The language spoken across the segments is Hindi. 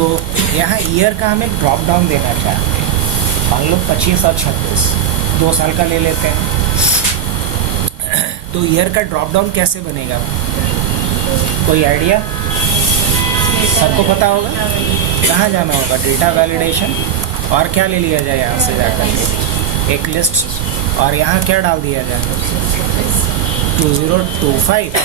तो यहाँ ईयर का हमें ड्रॉप डाउन देना चाहते हैं, मान लो 25 और 26, 2 साल का ले लेते हैं। तो ईयर का ड्रॉप डाउन कैसे बनेगा, कोई आइडिया? सबको पता होगा। कहाँ जाना होगा, डेटा वैलिडेशन, और क्या ले लिया जाए यहाँ से जाकर के एक लिस्ट, और यहाँ क्या डाल दिया जाए 2025,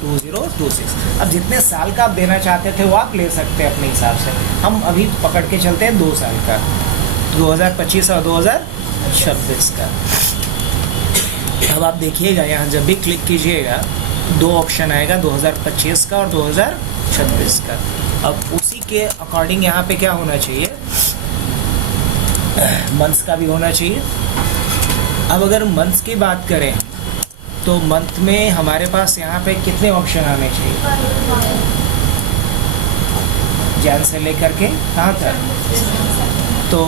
2026। अब जितने साल का आप देना चाहते थे वो आप ले सकते हैं अपने हिसाब से। हम अभी पकड़ के चलते हैं 2 साल का, 2025 और 2026 का। अब आप देखिएगा यहाँ जब भी क्लिक कीजिएगा 2 ऑप्शन आएगा, 2025 का और 2026 का। अब उसी के अकॉर्डिंग यहाँ पे क्या होना चाहिए, मंथ्स का भी होना चाहिए। अब अगर मंथ्स की बात करें तो मंथ में हमारे पास यहाँ पे कितने ऑप्शन आने चाहिए, जैन से लेकर के कहाँ तक। तो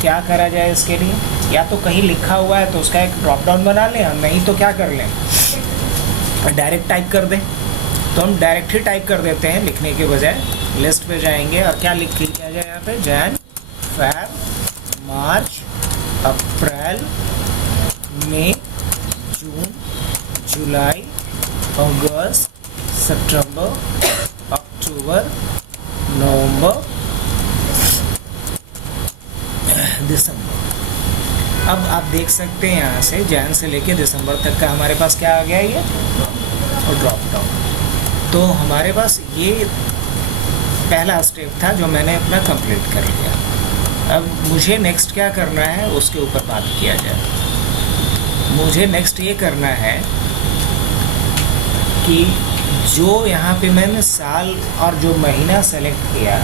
क्या करा जाए इसके लिए, या तो कहीं लिखा हुआ है तो उसका एक ड्रॉप डाउन बना लें, नहीं तो क्या कर लें, डायरेक्ट टाइप कर दें। तो हम डायरेक्ट ही टाइप कर देते हैं लिखने के बजाय। लिस्ट पे जाएंगे और क्या लिख के किया जाए यहाँ पे, जैन, फेब, मार्च, अप्रैल, मई, जून, जुलाई, अगस्त, सितंबर, अक्टूबर, नवंबर, दिसंबर। अब आप देख सकते हैं यहाँ से जैन से लेके दिसंबर तक का हमारे पास क्या आ गया ये, और ड्रॉप डाउन। तो हमारे पास ये पहला स्टेप था जो मैंने अपना कंप्लीट कर लिया। अब मुझे नेक्स्ट क्या करना है उसके ऊपर बात किया जाए। मुझे नेक्स्ट ये करना है कि जो यहाँ पे मैंने साल और जो महीना सेलेक्ट किया,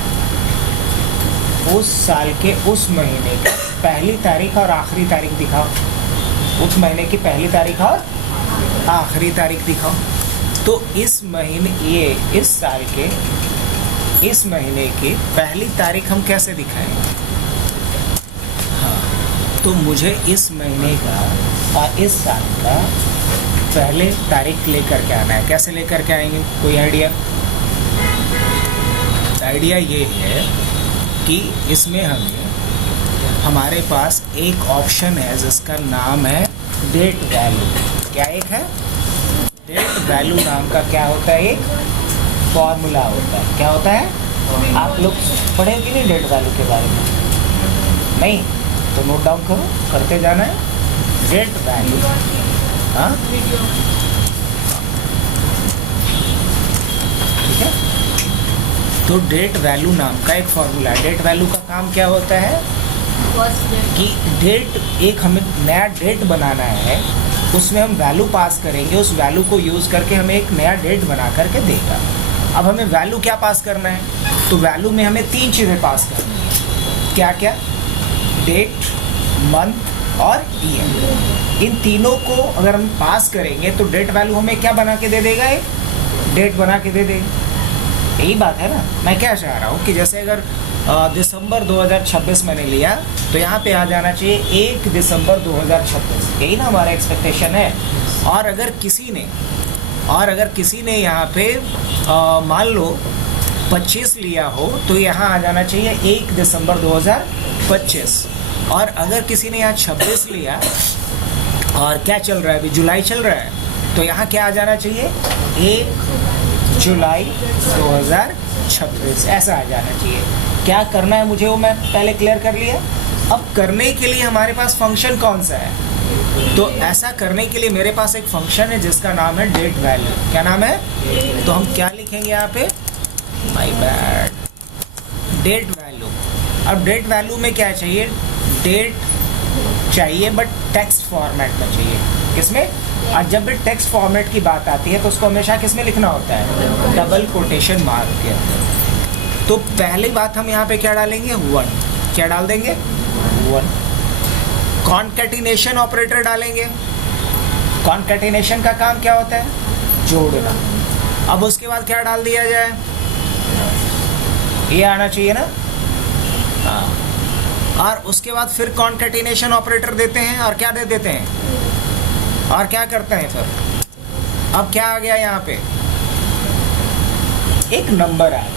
उस साल के उस महीने की पहली तारीख और आखिरी तारीख दिखाओ, उस महीने की पहली तारीख और आखिरी तारीख दिखाओ। तो इस महीने, ये इस साल के इस महीने की पहली तारीख हम कैसे दिखाएंगे। हाँ, तो मुझे इस महीने का और इस साल का पहले तारीख लेकर के आना है। कैसे लेकर के आएंगे, कोई आइडिया? आइडिया ये है कि इसमें हमारे पास एक ऑप्शन है जिसका नाम है डेट वैल्यू। क्या एक है, डेट वैल्यू नाम का क्या होता है, एक फॉर्मूला होता है। क्या होता है, आप लोग पढ़े कि नहीं डेट वैल्यू के बारे में? नहीं तो नोट डाउन करो, करते जाना है। डेट वैल्यू, हाँ ठीक है। तो डेट वैल्यू नाम का एक फॉर्मूला है। डेट वैल्यू का काम क्या होता है कि डेट, एक हमें नया डेट बनाना है, उसमें हम वैल्यू पास करेंगे, उस वैल्यू को यूज़ करके हमें एक नया डेट बना करके देगा। अब हमें वैल्यू क्या पास करना है, तो वैल्यू में हमें 3 चीज़ें पास करनी है। क्या क्या, डेट, मंथ और ईयर। इन तीनों को अगर हम पास करेंगे तो डेट वैल्यू हमें क्या बना के दे देगा, एक डेट बना के दे देगा। यही बात है ना। मैं क्या चाह रहा हूँ कि जैसे अगर दिसंबर 2026 मैंने लिया तो यहाँ पे आ जाना चाहिए 1 दिसंबर 2026। यही ना हमारा एक्सपेक्टेशन है। और अगर किसी ने यहाँ पे मान लो 25 लिया हो तो यहाँ आ जाना चाहिए 1 दिसंबर 2025। और अगर किसी ने यहाँ 26 लिया और क्या चल रहा है, अभी जुलाई चल रहा है, तो यहाँ क्या आ जाना चाहिए, 1 जुलाई 2026 ऐसा आ जाना चाहिए। क्या करना है मुझे वो मैं पहले क्लियर कर लिया। अब करने के लिए हमारे पास फंक्शन कौन सा है, तो ऐसा करने के लिए मेरे पास एक फंक्शन है जिसका नाम है डेट वैल्यू। क्या नाम है, तो हम क्या लिखेंगे यहाँ पे, माय बैड, डेट वैल्यू। अब डेट वैल्यू में क्या चाहिए, डेट चाहिए बट टेक्स्ट फॉर्मेट में चाहिए। किसमें, और जब भी टेक्स्ट फॉर्मेट की बात आती है तो उसको हमेशा किसमें लिखना होता है, डबल कोटेशन मार्क के अंदर। तो पहली बात हम यहाँ पे क्या डालेंगे, 1। क्या डाल देंगे, 1। कॉन्कैटिनेशन ऑपरेटर डालेंगे। कॉन्कैटिनेशन का काम क्या होता है, जोड़ना। अब उसके बाद क्या डाल दिया जाए, ये आना चाहिए ना, हाँ। और उसके बाद फिर कॉन्कैटिनेशन ऑपरेटर देते हैं और क्या दे देते हैं, और क्या करते हैं फिर। अब क्या आ गया यहाँ पे, एक नंबर आ गया।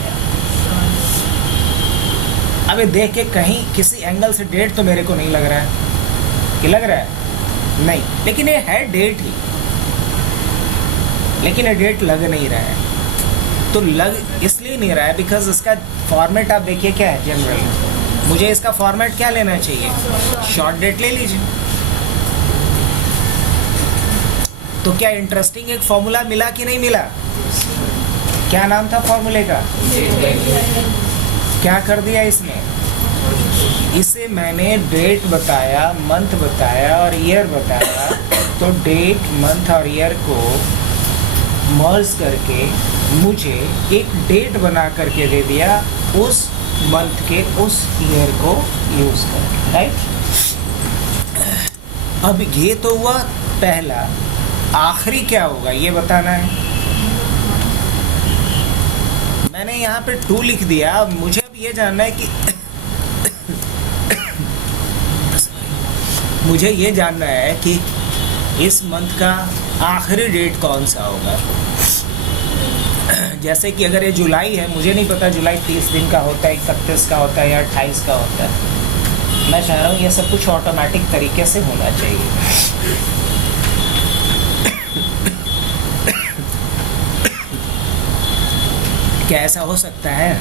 अबे देख के कहीं किसी एंगल से डेट तो मेरे को नहीं लग रहा है कि लग रहा है, नहीं, लेकिन ये है डेट ही, लेकिन ये डेट लग नहीं रहा है। तो लग इसलिए नहीं रहा है बिकॉज इसका फॉर्मेट आप देखिए क्या है जनरल। मुझे इसका फॉर्मेट क्या लेना चाहिए, शॉर्ट डेट ले लीजिए। तो क्या इंटरेस्टिंग एक फॉर्मूला मिला कि नहीं मिला? क्या नाम था फॉर्मूले का? क्या कर दिया इसने? इसे मैंने डेट बताया, मंथ बताया और ईयर बताया। तो डेट, मंथ और ईयर को मर्ज करके मुझे एक डेट बना करके दे दिया उस मंथ के उस ईयर को यूज करके, राइट। अब ये तो हुआ पहला, आखिरी क्या होगा ये बताना है। मैंने यहाँ पे 2 लिख दिया। अब मुझे अब ये जानना है कि मुझे ये जानना है कि इस मंथ का आखिरी डेट कौन सा होगा। जैसे कि अगर ये जुलाई है, मुझे नहीं पता जुलाई 30 दिन का होता है, 31 का होता है या 28 का होता है। मैं चाह रहा हूँ ये सब कुछ ऑटोमेटिक तरीके से होना चाहिए। क्या ऐसा हो सकता है?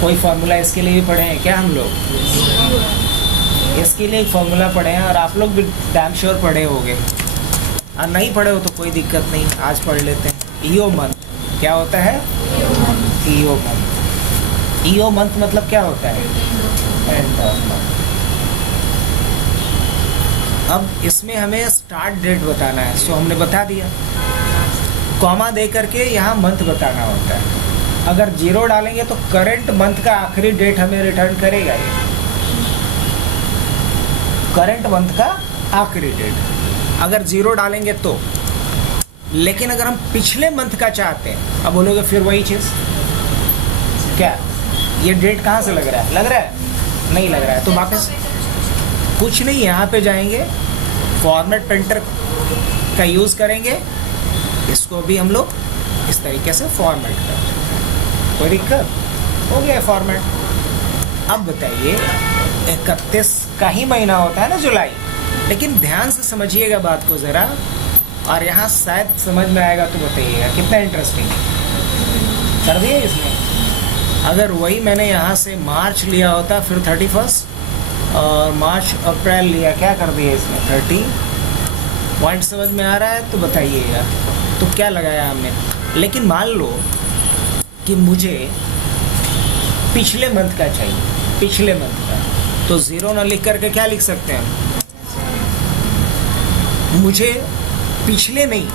कोई फार्मूला इसके लिए भी पढ़े हैं क्या हम लोग? इसके लिए एक फार्मूला पढ़े हैं और आप लोग भी डैम श्योर पढ़े होंगे। और नहीं पढ़े हो तो कोई दिक्कत नहीं, आज पढ़ लेते हैं। ईओ मंथ क्या होता है? EO month. ईओ मंथ मतलब क्या होता है? End of month. अब इसमें हमें स्टार्ट डेट बताना है, सो हमने बता दिया। कॉमा दे करके यहाँ मंथ बताना होता है। अगर 0 डालेंगे तो करंट मंथ का आखिरी डेट हमें रिटर्न करेगा ये, करंट मंथ का आखिरी डेट। अगर 0 डालेंगे तो, लेकिन अगर हम पिछले मंथ का चाहते हैं, अब बोलोगे फिर वही चीज़ क्या, ये डेट कहाँ से लग रहा है? लग रहा है? नहीं लग रहा है तो वापस कुछ नहीं, यहाँ पे जाएंगे, फॉर्मेट पेंटर का यूज़ करेंगे, इसको भी हम लोग इस तरीके से फॉर्मेट करते हैं। कोई दिक्कत? हो गया फॉर्मेट। अब बताइए 31 का ही महीना होता है ना जुलाई, लेकिन ध्यान से समझिएगा बात को ज़रा, और यहाँ शायद समझ में आएगा तो बताइएगा। कितना इंटरेस्टिंग कर दिया इसने। अगर वही मैंने यहाँ से मार्च लिया होता, फिर 31 और मार्च अप्रैल लिया, क्या कर दिया इसने? 30। पॉइंट समझ में आ रहा है तो बताइएगा। तो क्या लगाया हमने? लेकिन मान लो कि मुझे पिछले मंथ का चाहिए, पिछले मंथ का, तो 0 ना लिख करके क्या लिख सकते हैं? मुझे पिछले नहीं,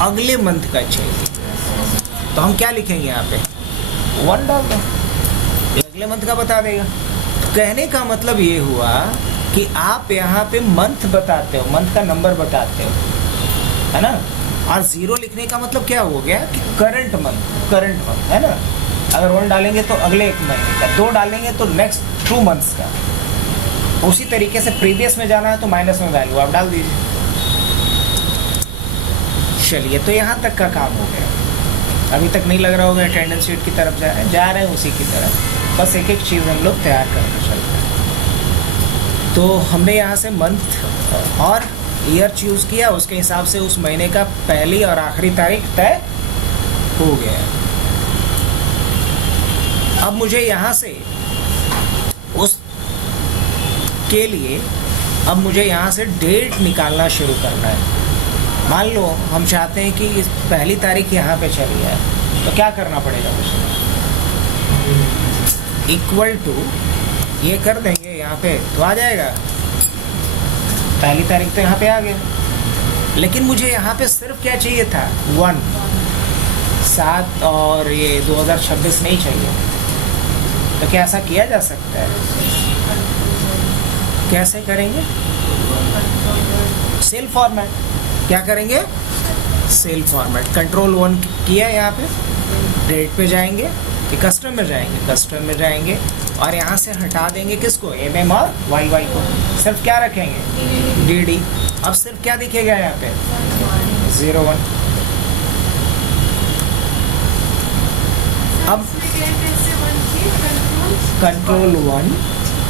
अगले मंथ का चाहिए, तो हम क्या लिखेंगे यहाँ पे? 1 डाल दो, अगले मंथ का बता देगा। तो कहने का मतलब ये हुआ कि आप यहाँ पे मंथ बताते हो, मंथ का नंबर बताते हो, है ना। और 0 लिखने का मतलब क्या हो गया कि करंट मंथ है ना। अगर 1 डालेंगे तो अगले एक महीने का, 2 डालेंगे तो नेक्स्ट 2 मंथ्स का। उसी तरीके से प्रीवियस में जाना है तो माइनस में वैल्यू आप डाल दीजिए। चलिए, तो यहाँ तक का काम हो गया। अभी तक नहीं लग रहा होगा अटेंडेंस शीट की तरफ जा रहे हैं उसी की तरफ, बस एक एक चीज़ हम लोग तैयार करना चलते हैं। तो हमने यहाँ से मंथ और ईयर चूज़ किया, उसके हिसाब से उस महीने का पहली और आखिरी तारीख तय हो गया। अब मुझे यहाँ से उस के लिए अब मुझे यहाँ से डेट निकालना शुरू करना है। मान लो हम चाहते हैं कि इस पहली तारीख यहाँ पे चली है, तो क्या करना पड़ेगा? इक्वल टू ये कर देंगे यहाँ पे तो आ जाएगा। पहली तारीख तो यहाँ पे आ गया, लेकिन मुझे यहाँ पे सिर्फ क्या चाहिए था? 1, 7 और ये 2026 नहीं चाहिए। तो क्या ऐसा किया जा सकता है? कैसे करेंगे? Cell format. क्या करेंगे? Cell format. कंट्रोल 1 किया, यहाँ पे डेट पे जाएंगे कि कस्टम में जाएंगे, कस्टम में जाएंगे और यहाँ से हटा देंगे किसको? MM और YY को। सिर्फ क्या रखेंगे? DD। अब सिर्फ क्या दिखेगा यहाँ पे? 01। अब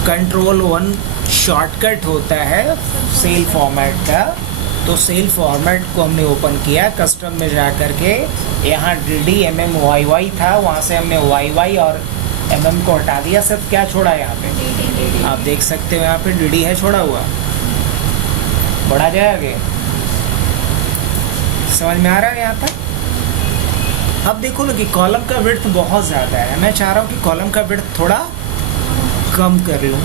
कंट्रोल 1 शॉर्टकट होता है सेल फॉर्मेट का। तो सेल फॉर्मेट को हमने ओपन किया, कस्टम में जा कर के यहाँ डी एम वाई वाई था, वहाँ से हमने वाई वाई और एम को हटा दिया, सिर्फ क्या छोड़ा यहाँ पे आप देख सकते हो, यहाँ पे डी है छोड़ा हुआ। बढ़ा जाए आगे, समझ में आ रहा है यहाँ पर। अब देखो ना कि कॉलम का विड्थ बहुत ज़्यादा है, मैं चाह रहा हूँ कि कॉलम का विड्थ थोड़ा कम कर लूँ।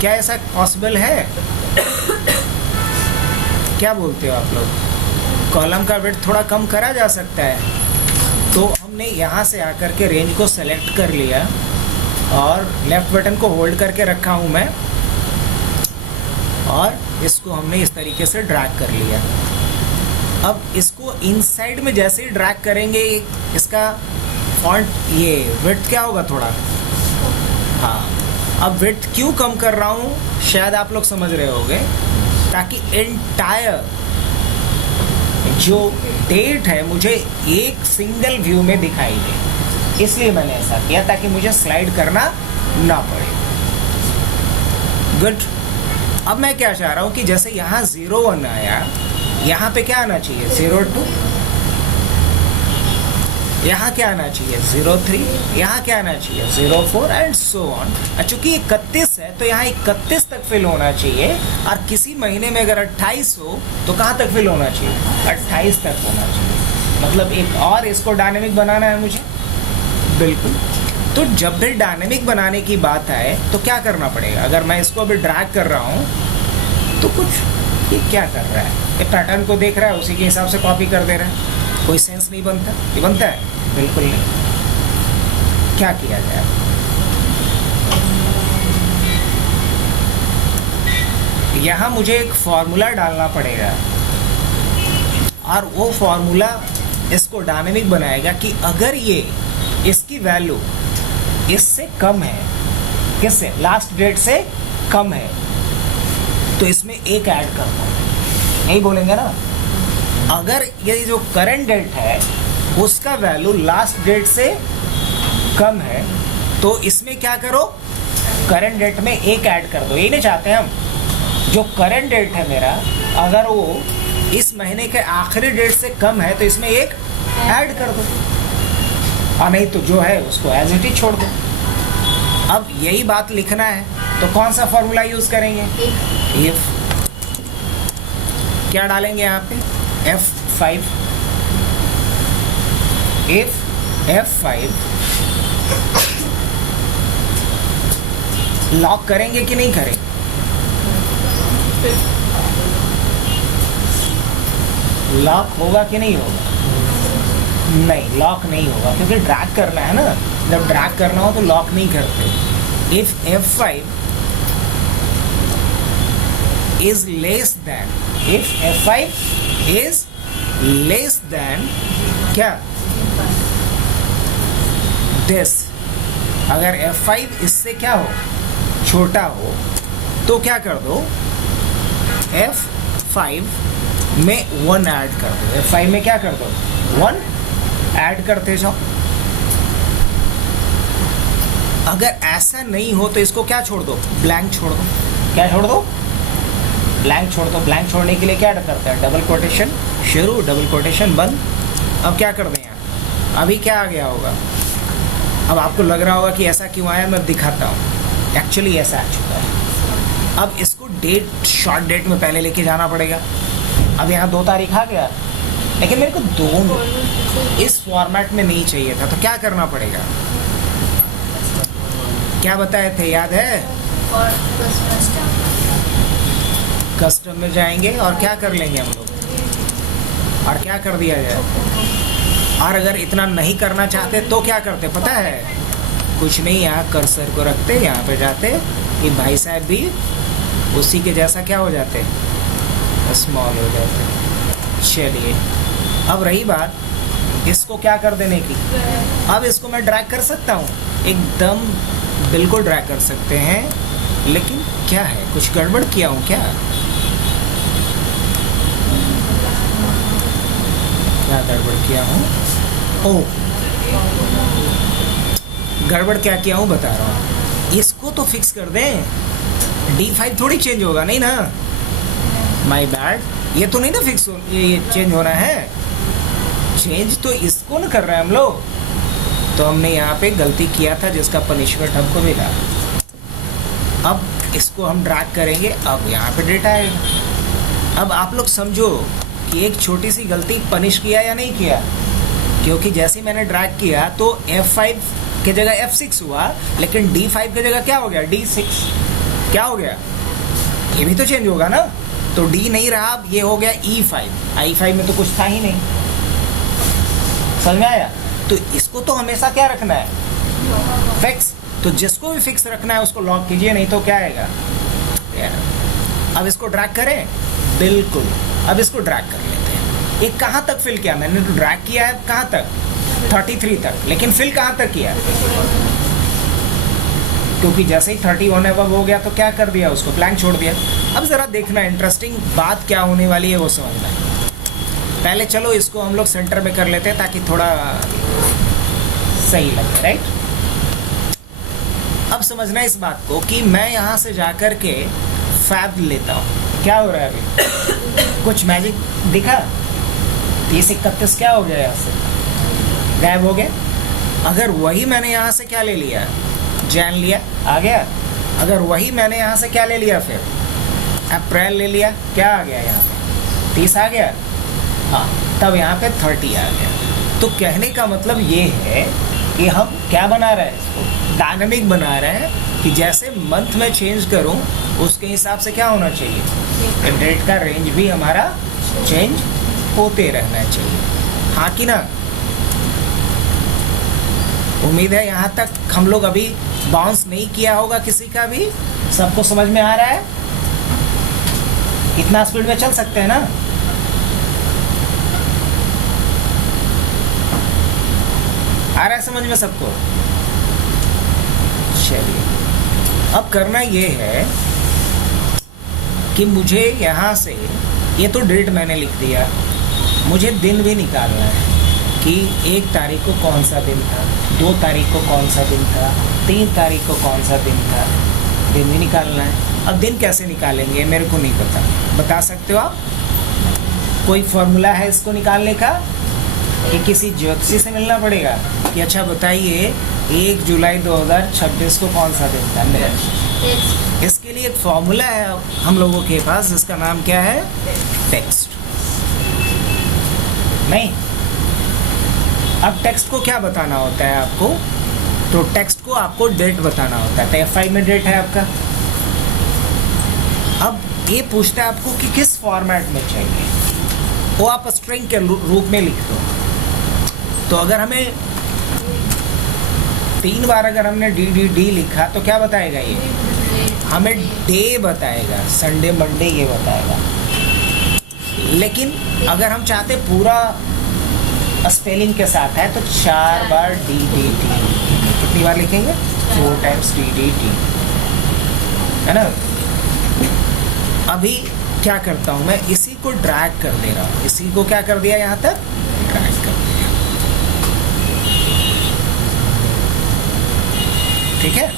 क्या ऐसा पॉसिबल है? क्या बोलते हो आप लोग? कॉलम का विड्थ थोड़ा कम करा जा सकता है। तो हमने यहाँ से आकर के रेंज को सेलेक्ट कर लिया और लेफ्ट बटन को होल्ड करके रखा हूँ मैं, और इसको हमने इस तरीके से ड्रैग कर लिया। अब इसको इनसाइड में जैसे ही ड्रैग करेंगे इसका फॉन्ट ये विड्थ क्या होगा थोड़ा, हाँ। अब विड्थ क्यों कम कर रहा हूँ शायद आप लोग समझ रहे होंगे, ताकि एंटायर जो डेट है मुझे एक सिंगल व्यू में दिखाई दे, इसलिए मैंने ऐसा किया ताकि मुझे स्लाइड करना ना पड़े। गुड। अब मैं क्या चाह रहा हूँ कि जैसे यहाँ 01 आया, यहाँ पे क्या आना चाहिए 02, यहाँ क्या आना चाहिए 03, यहाँ क्या आना चाहिए 04 एंड सो ऑन। चूंकि 31 है तो यहाँ 31 तक फिल होना चाहिए, और किसी महीने में अगर 28 हो तो कहाँ तक फिल होना चाहिए 28 तक होना चाहिए। मतलब एक और इसको डायनेमिक बनाना है मुझे, बिल्कुल। तो जब भी डायनेमिक बनाने की बात आए तो क्या करना पड़ेगा? अगर मैं इसको अभी ड्रैग कर रहा हूँ तो कुछ ये क्या कर रहा है, ये पैटर्न को देख रहा है, उसी के हिसाब से कॉपी कर दे रहा है, कोई सेंस नहीं बनता। ये बनता है? बिल्कुल नहीं। क्या किया जाए? यहाँ मुझे एक फॉर्मूला डालना पड़ेगा, और वो फॉर्मूला इसको डायनेमिक बनाएगा कि अगर ये इसकी वैल्यू इससे कम है, किससे, लास्ट डेट से कम है, तो इसमें एक ऐड करना है, यही बोलेंगे ना। अगर ये जो करंट डेट है उसका वैल्यू लास्ट डेट से कम है तो इसमें क्या करो, करंट डेट में एक ऐड कर दो। यही नहीं चाहते हम, जो करंट डेट है मेरा अगर वो इस महीने के आखिरी डेट से कम है तो इसमें एक ऐड कर दो, और नहीं तो जो है उसको एज इट इज छोड़ दो। अब यही बात लिखना है तो कौन सा फॉर्मूला यूज करेंगे? इफ। क्या डालेंगे यहाँ पे? F5। इफ F5 लॉक करेंगे कि नहीं करेंगे? लॉक होगा कि नहीं होगा? नहीं, लॉक नहीं होगा, क्योंकि ड्रैग करना है ना। जब ड्रैग करना हो तो लॉक नहीं करते। If F5 is less than, if F5 is less than क्या, this, अगर F5 इससे क्या हो, छोटा हो, तो क्या कर दो, F5 में 1 ऐड कर दो। F5 में क्या कर दो, 1 ऐड करते जाओ। अगर ऐसा नहीं हो तो इसको क्या छोड़ दो, ब्लैंक छोड़ दो। क्या छोड़ दो? ब्लैंक छोड़ दो। ब्लैंक छोड़ने के लिए क्या करते हैं, डबल कोटेशन शुरू, डबल कोटेशन बंद। अब क्या कर दें यहाँ, अभी क्या आ गया होगा? अब आपको लग रहा होगा कि ऐसा क्यों आया, मैं दिखाता हूँ। एक्चुअली ऐसा आ चुका है। अब इसको डेट, शॉर्ट डेट में पहले लेके जाना पड़ेगा। अब यहाँ 2 तारीख आ गया, लेकिन मेरे को 2 इस फॉर्मेट में नहीं चाहिए था, तो क्या करना पड़ेगा? क्या बताए थे, याद है? कस्टम में जाएंगे और क्या कर लेंगे हम लोग, और क्या कर दिया जाए। और अगर इतना नहीं करना चाहते तो क्या करते पता है? कुछ नहीं, यहाँ कर्सर को रखते, यहाँ पे जाते कि भाई साहब भी उसी के जैसा क्या हो जाते, स्मॉल हो जाते। चलिए, अब रही बात इसको क्या कर देने की। अब इसको मैं ड्रैग कर सकता हूँ, एकदम बिल्कुल ड्रैग कर सकते हैं, लेकिन क्या है, कुछ गड़बड़ किया हूँ क्या? क्या गड़बड़ किया हूँ? ओह, गड़बड़ क्या किया हूँ बता रहा हूँ। इसको तो फिक्स कर दें, D5 थोड़ी चेंज होगा, नहीं ना, माय बैड, ये तो नहीं ना फिक्स हो, ये चेंज होना है, चेंज तो इसको ना कर रहे हैं हम लोग। तो हमने यहाँ पे गलती किया था जिसका पनिशमेंट हमको मिला। अब इसको हम ड्रैग करेंगे, अब यहाँ पे डेटा आएगा। अब आप लोग समझो कि एक छोटी सी गलती पनिश किया या नहीं किया, क्योंकि जैसे ही मैंने ड्रैग किया तो F5 के जगह F6 हुआ, लेकिन D5 के जगह क्या हो गया, D6। क्या हो गया, ये भी तो चेंज होगा ना, तो D नहीं रहा, अब ये हो गया E5। I5 में तो कुछ था ही नहीं, समझ में आया। तो इसको तो हमेशा क्या रखना है, फिक्स। तो जिसको भी फिक्स रखना है उसको लॉक कीजिए, नहीं तो क्या आएगा। अब इसको ड्रैग करें, बिल्कुल। अब इसको ड्रैग कर लेते हैं। ये कहाँ तक फिल किया, मैंने तो ड्रैग किया है कहाँ तक, 33 तक, लेकिन फिल कहाँ तक किया, क्योंकि जैसे ही 31 अब हो गया तो क्या कर दिया, उसको ब्लैंक छोड़ दिया। अब ज़रा देखना, इंटरेस्टिंग बात क्या होने वाली है वो समझना है। पहले चलो इसको हम लोग सेंटर में कर लेते हैं ताकि थोड़ा सही लगे, राइट। अब समझना इस बात को कि मैं यहाँ से जाकर के फैब लेता हूँ, क्या हो रहा है अभी कुछ मैजिक दिखा, 30-31 क्या हो गया, यहाँ से गायब हो गया। अगर वही मैंने यहाँ से क्या ले लिया, जैन लिया, आ गया। अगर वही मैंने यहाँ से क्या ले लिया, फिर अप्रैल ले लिया, क्या आ गया यहाँ पे, 30 आ गया, हाँ, तब यहाँ पे 30 आ गया। तो कहने का मतलब ये है कि हम क्या बना रहे हैं, इसको डायनामिक बना रहे हैं कि जैसे मंथ में चेंज करूँ उसके हिसाब से क्या होना चाहिए, डेट का रेंज भी हमारा चेंज होते रहना चाहिए, हाँ कि ना। उम्मीद है यहाँ तक हम लोग अभी बाउंस नहीं किया होगा किसी का भी, सबको समझ में आ रहा है, इतना स्पीड में चल सकते हैं ना। आ रहा है समझ में सबको, चलिए। अब करना ये है कि मुझे यहाँ से, ये तो डेट मैंने लिख दिया, मुझे दिन भी निकालना है कि 1 तारीख को कौन सा दिन था, 2 तारीख को कौन सा दिन था, 3 तारीख को कौन सा दिन था, दिन भी निकालना है। अब दिन कैसे निकालेंगे मेरे को नहीं पता, बता सकते हो आप, कोई फॉर्मूला है इसको निकालने का कि किसी ज्योतिषी से मिलना पड़ेगा कि अच्छा बताइए 1 जुलाई 2026 को कौन सा दिन था। इसके लिए एक फॉर्मूला है हम लोगों के पास, जिसका नाम क्या है, टेक्स्ट। नहीं, अब टेक्स्ट को क्या बताना होता है आपको, तो टेक्स्ट को आपको डेट बताना होता है। तो F5 में डेट है आपका। अब ये पूछता है आपको कि किस फॉर्मेट में चाहिए, वो आप स्ट्रिंग के रूप में लिख दो। तो अगर हमें 3 बार अगर हमने डी लिखा तो क्या बताएगा, ये हमें डे बताएगा, संडे मंडे ये बताएगा। लेकिन अगर हम चाहते पूरा स्पेलिंग के साथ है तो 4 बार डी, कितनी बार लिखेंगे, 4 टाइम्स डी, है ना। अभी क्या करता हूँ मैं, इसी को ड्रैग कर दे रहा हूँ, इसी को क्या कर दिया, यहाँ तक ड्रैग कर दिया, ठीक है।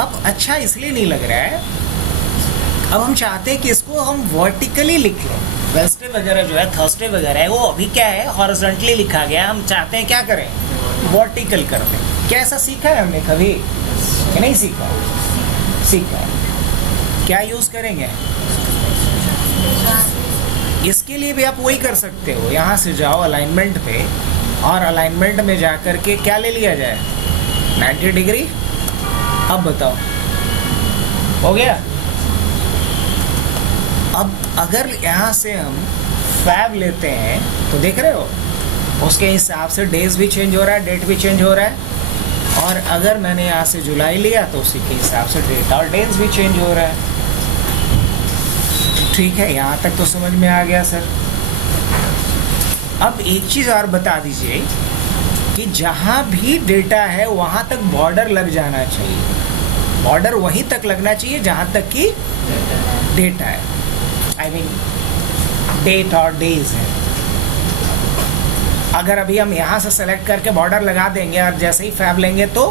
अब अच्छा इसलिए नहीं लग रहा है, अब हम चाहते हैं कि इसको हम वर्टिकली लिख लें। वेडनेसडे वगैरह जो है, थर्सडे वगैरह है, वो अभी क्या है, हॉरिजॉन्टली लिखा गया, हम चाहते हैं क्या करें, वर्टिकल कर दें। क्या ऐसा सीखा है हमने कभी कि नहीं सीखा, सीखा है। क्या यूज़ करेंगे इसके लिए भी, आप वही कर सकते हो, यहाँ से जाओ अलाइनमेंट पे, और अलाइनमेंट में जा कर के क्या ले लिया जाए, 90 डिग्री। अब बताओ हो गया। अब अगर यहाँ से हम फैब लेते हैं तो देख रहे हो उसके हिसाब से डेज भी चेंज हो रहा है, डेट भी चेंज हो रहा है। और अगर मैंने यहाँ से जुलाई लिया तो उसी के हिसाब से डेट और डेज भी चेंज हो रहा है। ठीक है, यहाँ तक तो समझ में आ गया सर। अब एक चीज़ और बता दीजिए कि जहाँ भी डेटा है वहाँ तक बॉर्डर लग जाना चाहिए, बॉर्डर वहीं तक लगना चाहिए जहाँ तक कि डेटा है, आई मीन डेट और डेज है। अगर अभी हम यहाँ से सेलेक्ट करके बॉर्डर लगा देंगे और जैसे ही फैब लेंगे तो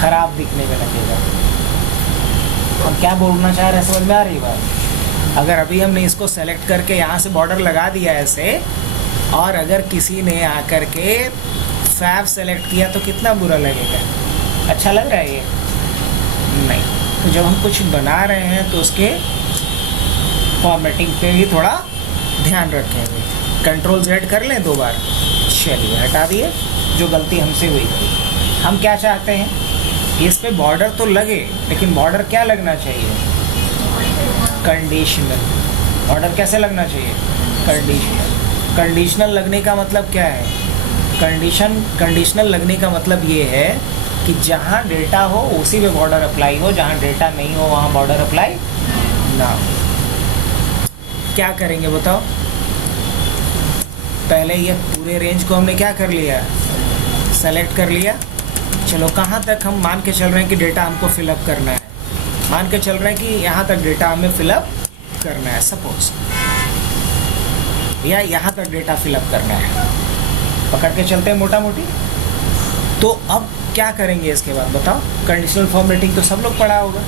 खराब दिखने में लगेगा। हम क्या बोलना चाह रहे हैं, समझ में आ रही बात? अगर अभी हमने इसको सेलेक्ट करके यहाँ से बॉर्डर लगा दिया ऐसे, और अगर किसी ने आकर के फैब सेलेक्ट किया तो कितना बुरा लगेगा? अच्छा लग रहा है ये? नहीं। तो जब हम कुछ बना रहे हैं तो उसके फॉर्मेटिंग पे भी थोड़ा ध्यान रखेंगे। कंट्रोल Z कर लें 2 बार। चलिए हटा दिए जो गलती हमसे हुई थी। हम क्या चाहते हैं, इस पे बॉर्डर तो लगे, लेकिन बॉर्डर क्या लगना चाहिए? कंडीशनल। बॉर्डर कैसे लगना चाहिए? कंडीशनल। कंडीशनल लगने का मतलब क्या है? कंडीशनल लगने का मतलब ये है कि जहाँ डेटा हो उसी पे बॉर्डर अप्लाई हो, जहाँ डेटा नहीं हो वहाँ बॉर्डर अप्लाई ना हो। क्या करेंगे बताओ? पहले ये पूरे रेंज को हमने क्या कर लिया? सेलेक्ट कर लिया। चलो कहाँ तक हम मान के चल रहे हैं कि डेटा हमको फिलअप करना है? मान के चल रहे हैं कि यहाँ तक डेटा हमें फिलअप करना है सपोज, या यहाँ तक डेटा फिलअप करना है, पकड़ के चलते हैं मोटा मोटी। तो अब क्या करेंगे इसके बाद बताओ? कंडीशनल फॉर्मेटिंग तो सब लोग पढ़ा होगा।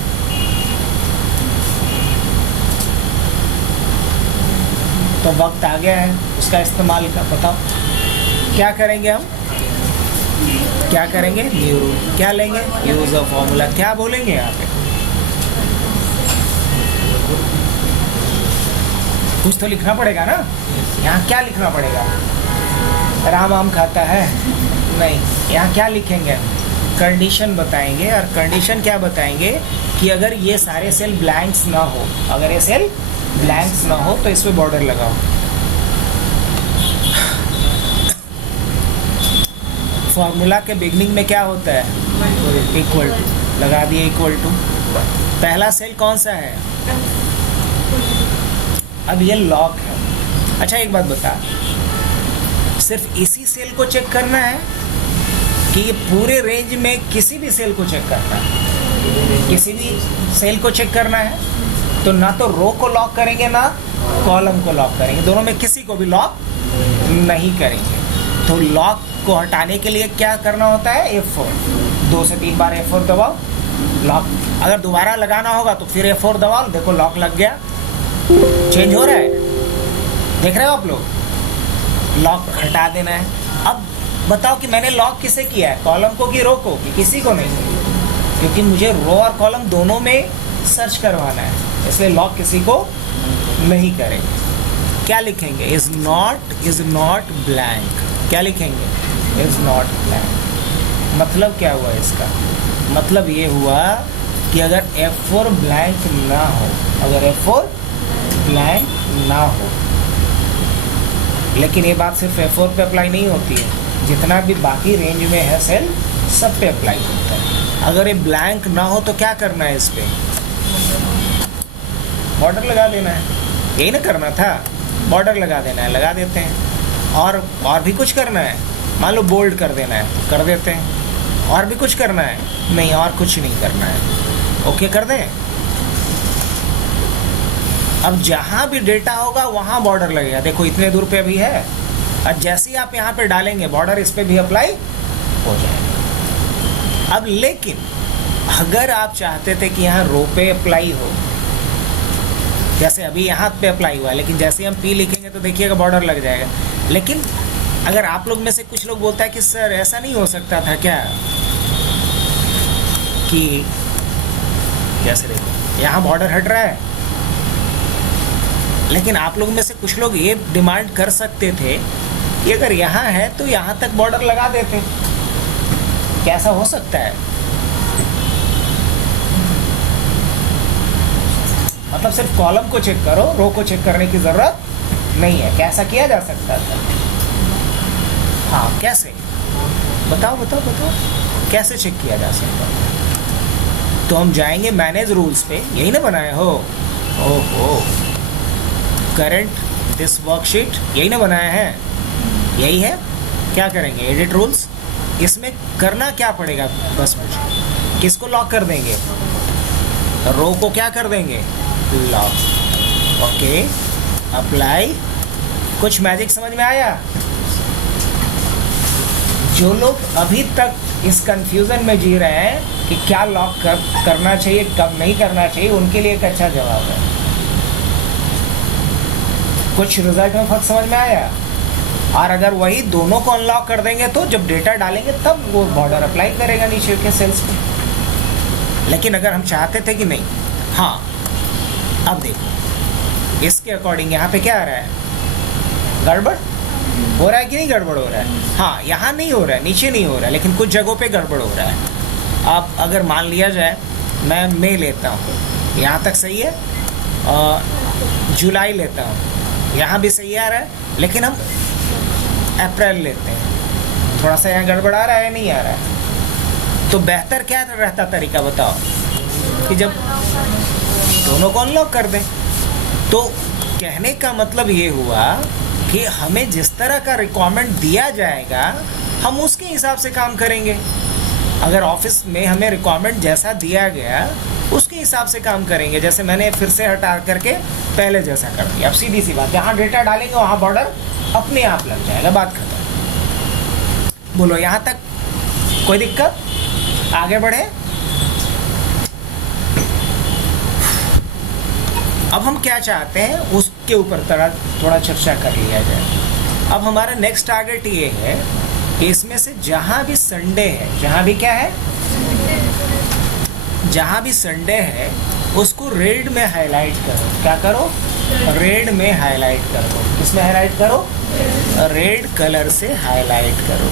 तो वक्त आ गया है उसका इस्तेमाल का। बताओ क्या करेंगे हम? क्या करेंगे? New rule. क्या लेंगे? Use of formula. क्या बोलेंगे यहाँ पे? कुछ तो लिखना पड़ेगा ना। यहाँ क्या लिखना पड़ेगा? राम आम खाता है? नहीं। यहाँ क्या लिखेंगे? कंडीशन बताएंगे। और कंडीशन क्या बताएंगे कि अगर ये सारे सेल ब्लैंक्स ना हो, अगर ये सेल ब्लैंक्स ना हो तो इस पे बॉर्डर लगाओ। फॉर्मूला के बिगनिंग में क्या होता है? Equal to. लगा दिए इक्वल टू। पहला सेल कौन सा है? अब ये लॉक है। अच्छा एक बात बता, सिर्फ इसी सेल को चेक करना है कि ये पूरे रेंज में किसी भी सेल को चेक करना है? किसी भी सेल को चेक करना है तो ना तो रो को लॉक करेंगे ना कॉलम को लॉक करेंगे, दोनों में किसी को भी लॉक नहीं करेंगे। तो लॉक को हटाने के लिए क्या करना होता है? F4। 2 से 3 बार F4 दबाओ, लॉक। अगर दोबारा लगाना होगा तो फिर F4 दबाओ। देखो लॉक लग गया। चेंज हो रहा है, देख रहे हो आप लोग? लॉक हटा देना है। अब बताओ कि मैंने लॉक किसे किया है? कॉलम को कि रो को? कि किसी को नहीं, क्योंकि मुझे रो और कॉलम दोनों में सर्च करवाना है, इसलिए लॉक किसी को नहीं करेंगे। क्या लिखेंगे? Is not blank. क्या लिखेंगे? Is not blank. मतलब क्या हुआ इसका? मतलब ये हुआ कि अगर F4 ब्लैंक ना हो, अगर F4 ब्लैंक ना हो, लेकिन ये बात सिर्फ F4 पे अप्लाई नहीं होती है, जितना भी बाकी रेंज में है सेल सब पे अप्लाई होता है। अगर ये ब्लैंक ना हो तो क्या करना है? इस पे बॉर्डर लगा देना है। यही ना करना था? बॉर्डर लगा देना है, लगा देते हैं। और भी कुछ करना है? मान लो बोल्ड कर देना है, कर देते हैं। और भी कुछ करना है? नहीं, और कुछ नहीं करना है। ओके कर दें। अब जहाँ भी डेटा होगा वहाँ बॉर्डर लगेगा। देखो इतने दूर पे अभी है, और जैसे ही आप यहाँ पे डालेंगे बॉर्डर इस पे भी अप्लाई हो जाएगा। अब लेकिन अगर आप चाहते थे कि यहाँ रो पे अप्लाई हो, जैसे अभी यहाँ पे अप्लाई हुआ, लेकिन जैसे हम P लिखेंगे तो देखिएगा बॉर्डर लग जाएगा। लेकिन अगर आप लोग में से कुछ लोग बोलता है कि सर ऐसा नहीं हो सकता था क्या, कि जैसे देखो यहाँ बॉर्डर हट रहा है, लेकिन आप लोग में से कुछ लोग ये डिमांड कर सकते थे कि अगर यहाँ है तो यहाँ तक बॉर्डर लगा देते। कैसा हो सकता है? मतलब सिर्फ कॉलम को चेक करो, रो को चेक करने की जरूरत नहीं है। कैसा किया जा सकता था? हाँ कैसे? बताओ बताओ बताओ, कैसे चेक किया जा सकता है? तो हम जाएंगे मैनेज रूल्स पे, यही ना बनाए हो? ओहो, करंट दिस वर्कशीट यही ना बनाया है? यही है। क्या करेंगे? Edit rules. इसमें करना क्या पड़ेगा? बस मुझे किसको लॉक कर देंगे? रो को क्या कर देंगे? लॉक। Okay, apply. कुछ मैजिक समझ में आया? जो लोग अभी तक इस कंफ्यूजन में जी रहे हैं कि क्या लॉक करना चाहिए, कब नहीं करना चाहिए, उनके लिए एक अच्छा जवाब है। कुछ रिजल्ट में फर्क समझ में आया? और अगर वही दोनों को अनलॉक कर देंगे तो जब डेटा डालेंगे तब वो बॉर्डर अप्लाई करेगा नीचे के सेल्स पे। लेकिन अगर हम चाहते थे कि नहीं, हाँ अब देखो इसके अकॉर्डिंग यहाँ पे क्या आ रहा है, गड़बड़ हो रहा है कि नहीं गड़बड़ हो रहा है? हाँ, यहाँ नहीं हो रहा है, नीचे नहीं हो रहा है, लेकिन कुछ जगहों पे गड़बड़ हो रहा है। अब अगर मान लिया जाए मैं मई लेता हूँ, यहाँ तक सही है, जुलाई लेता हूँ, यहाँ भी सही आ रहा है, लेकिन हम अप्रैल लेते हैं, थोड़ा सा यहाँ गड़बड़ आ रहा है, नहीं आ रहा है। तो बेहतर क्या रहता तरीका बताओ कि जब दोनों को अनलॉक कर दें। तो कहने का मतलब ये हुआ कि हमें जिस तरह का रिक्वायरमेंट दिया जाएगा हम उसके हिसाब से काम करेंगे। अगर ऑफिस में हमें रिक्वायरमेंट जैसा दिया गया उसके हिसाब से काम करेंगे। जैसे मैंने फिर से हटा करके पहले जैसा कर दिया। अब सीधी सी बात, जहाँ डेटा डालेंगे वहाँ बॉर्डर अपने आप लग जाएगा, बात खत्म। बोलो यहाँ तक कोई दिक्कत? आगे बढ़े। अब हम क्या चाहते हैं उसके ऊपर थोड़ा चर्चा कर लिया जाए। अब हमारा नेक्स्ट टारगेट ये है कि इसमें से जहाँ भी संडे है, जहाँ भी क्या है, जहाँ भी संडे है उसको रेड में हाईलाइट करो। क्या करो? रेड में हाईलाइट करो। किसमें हाईलाइट करो? रेड कलर से हाईलाइट करो।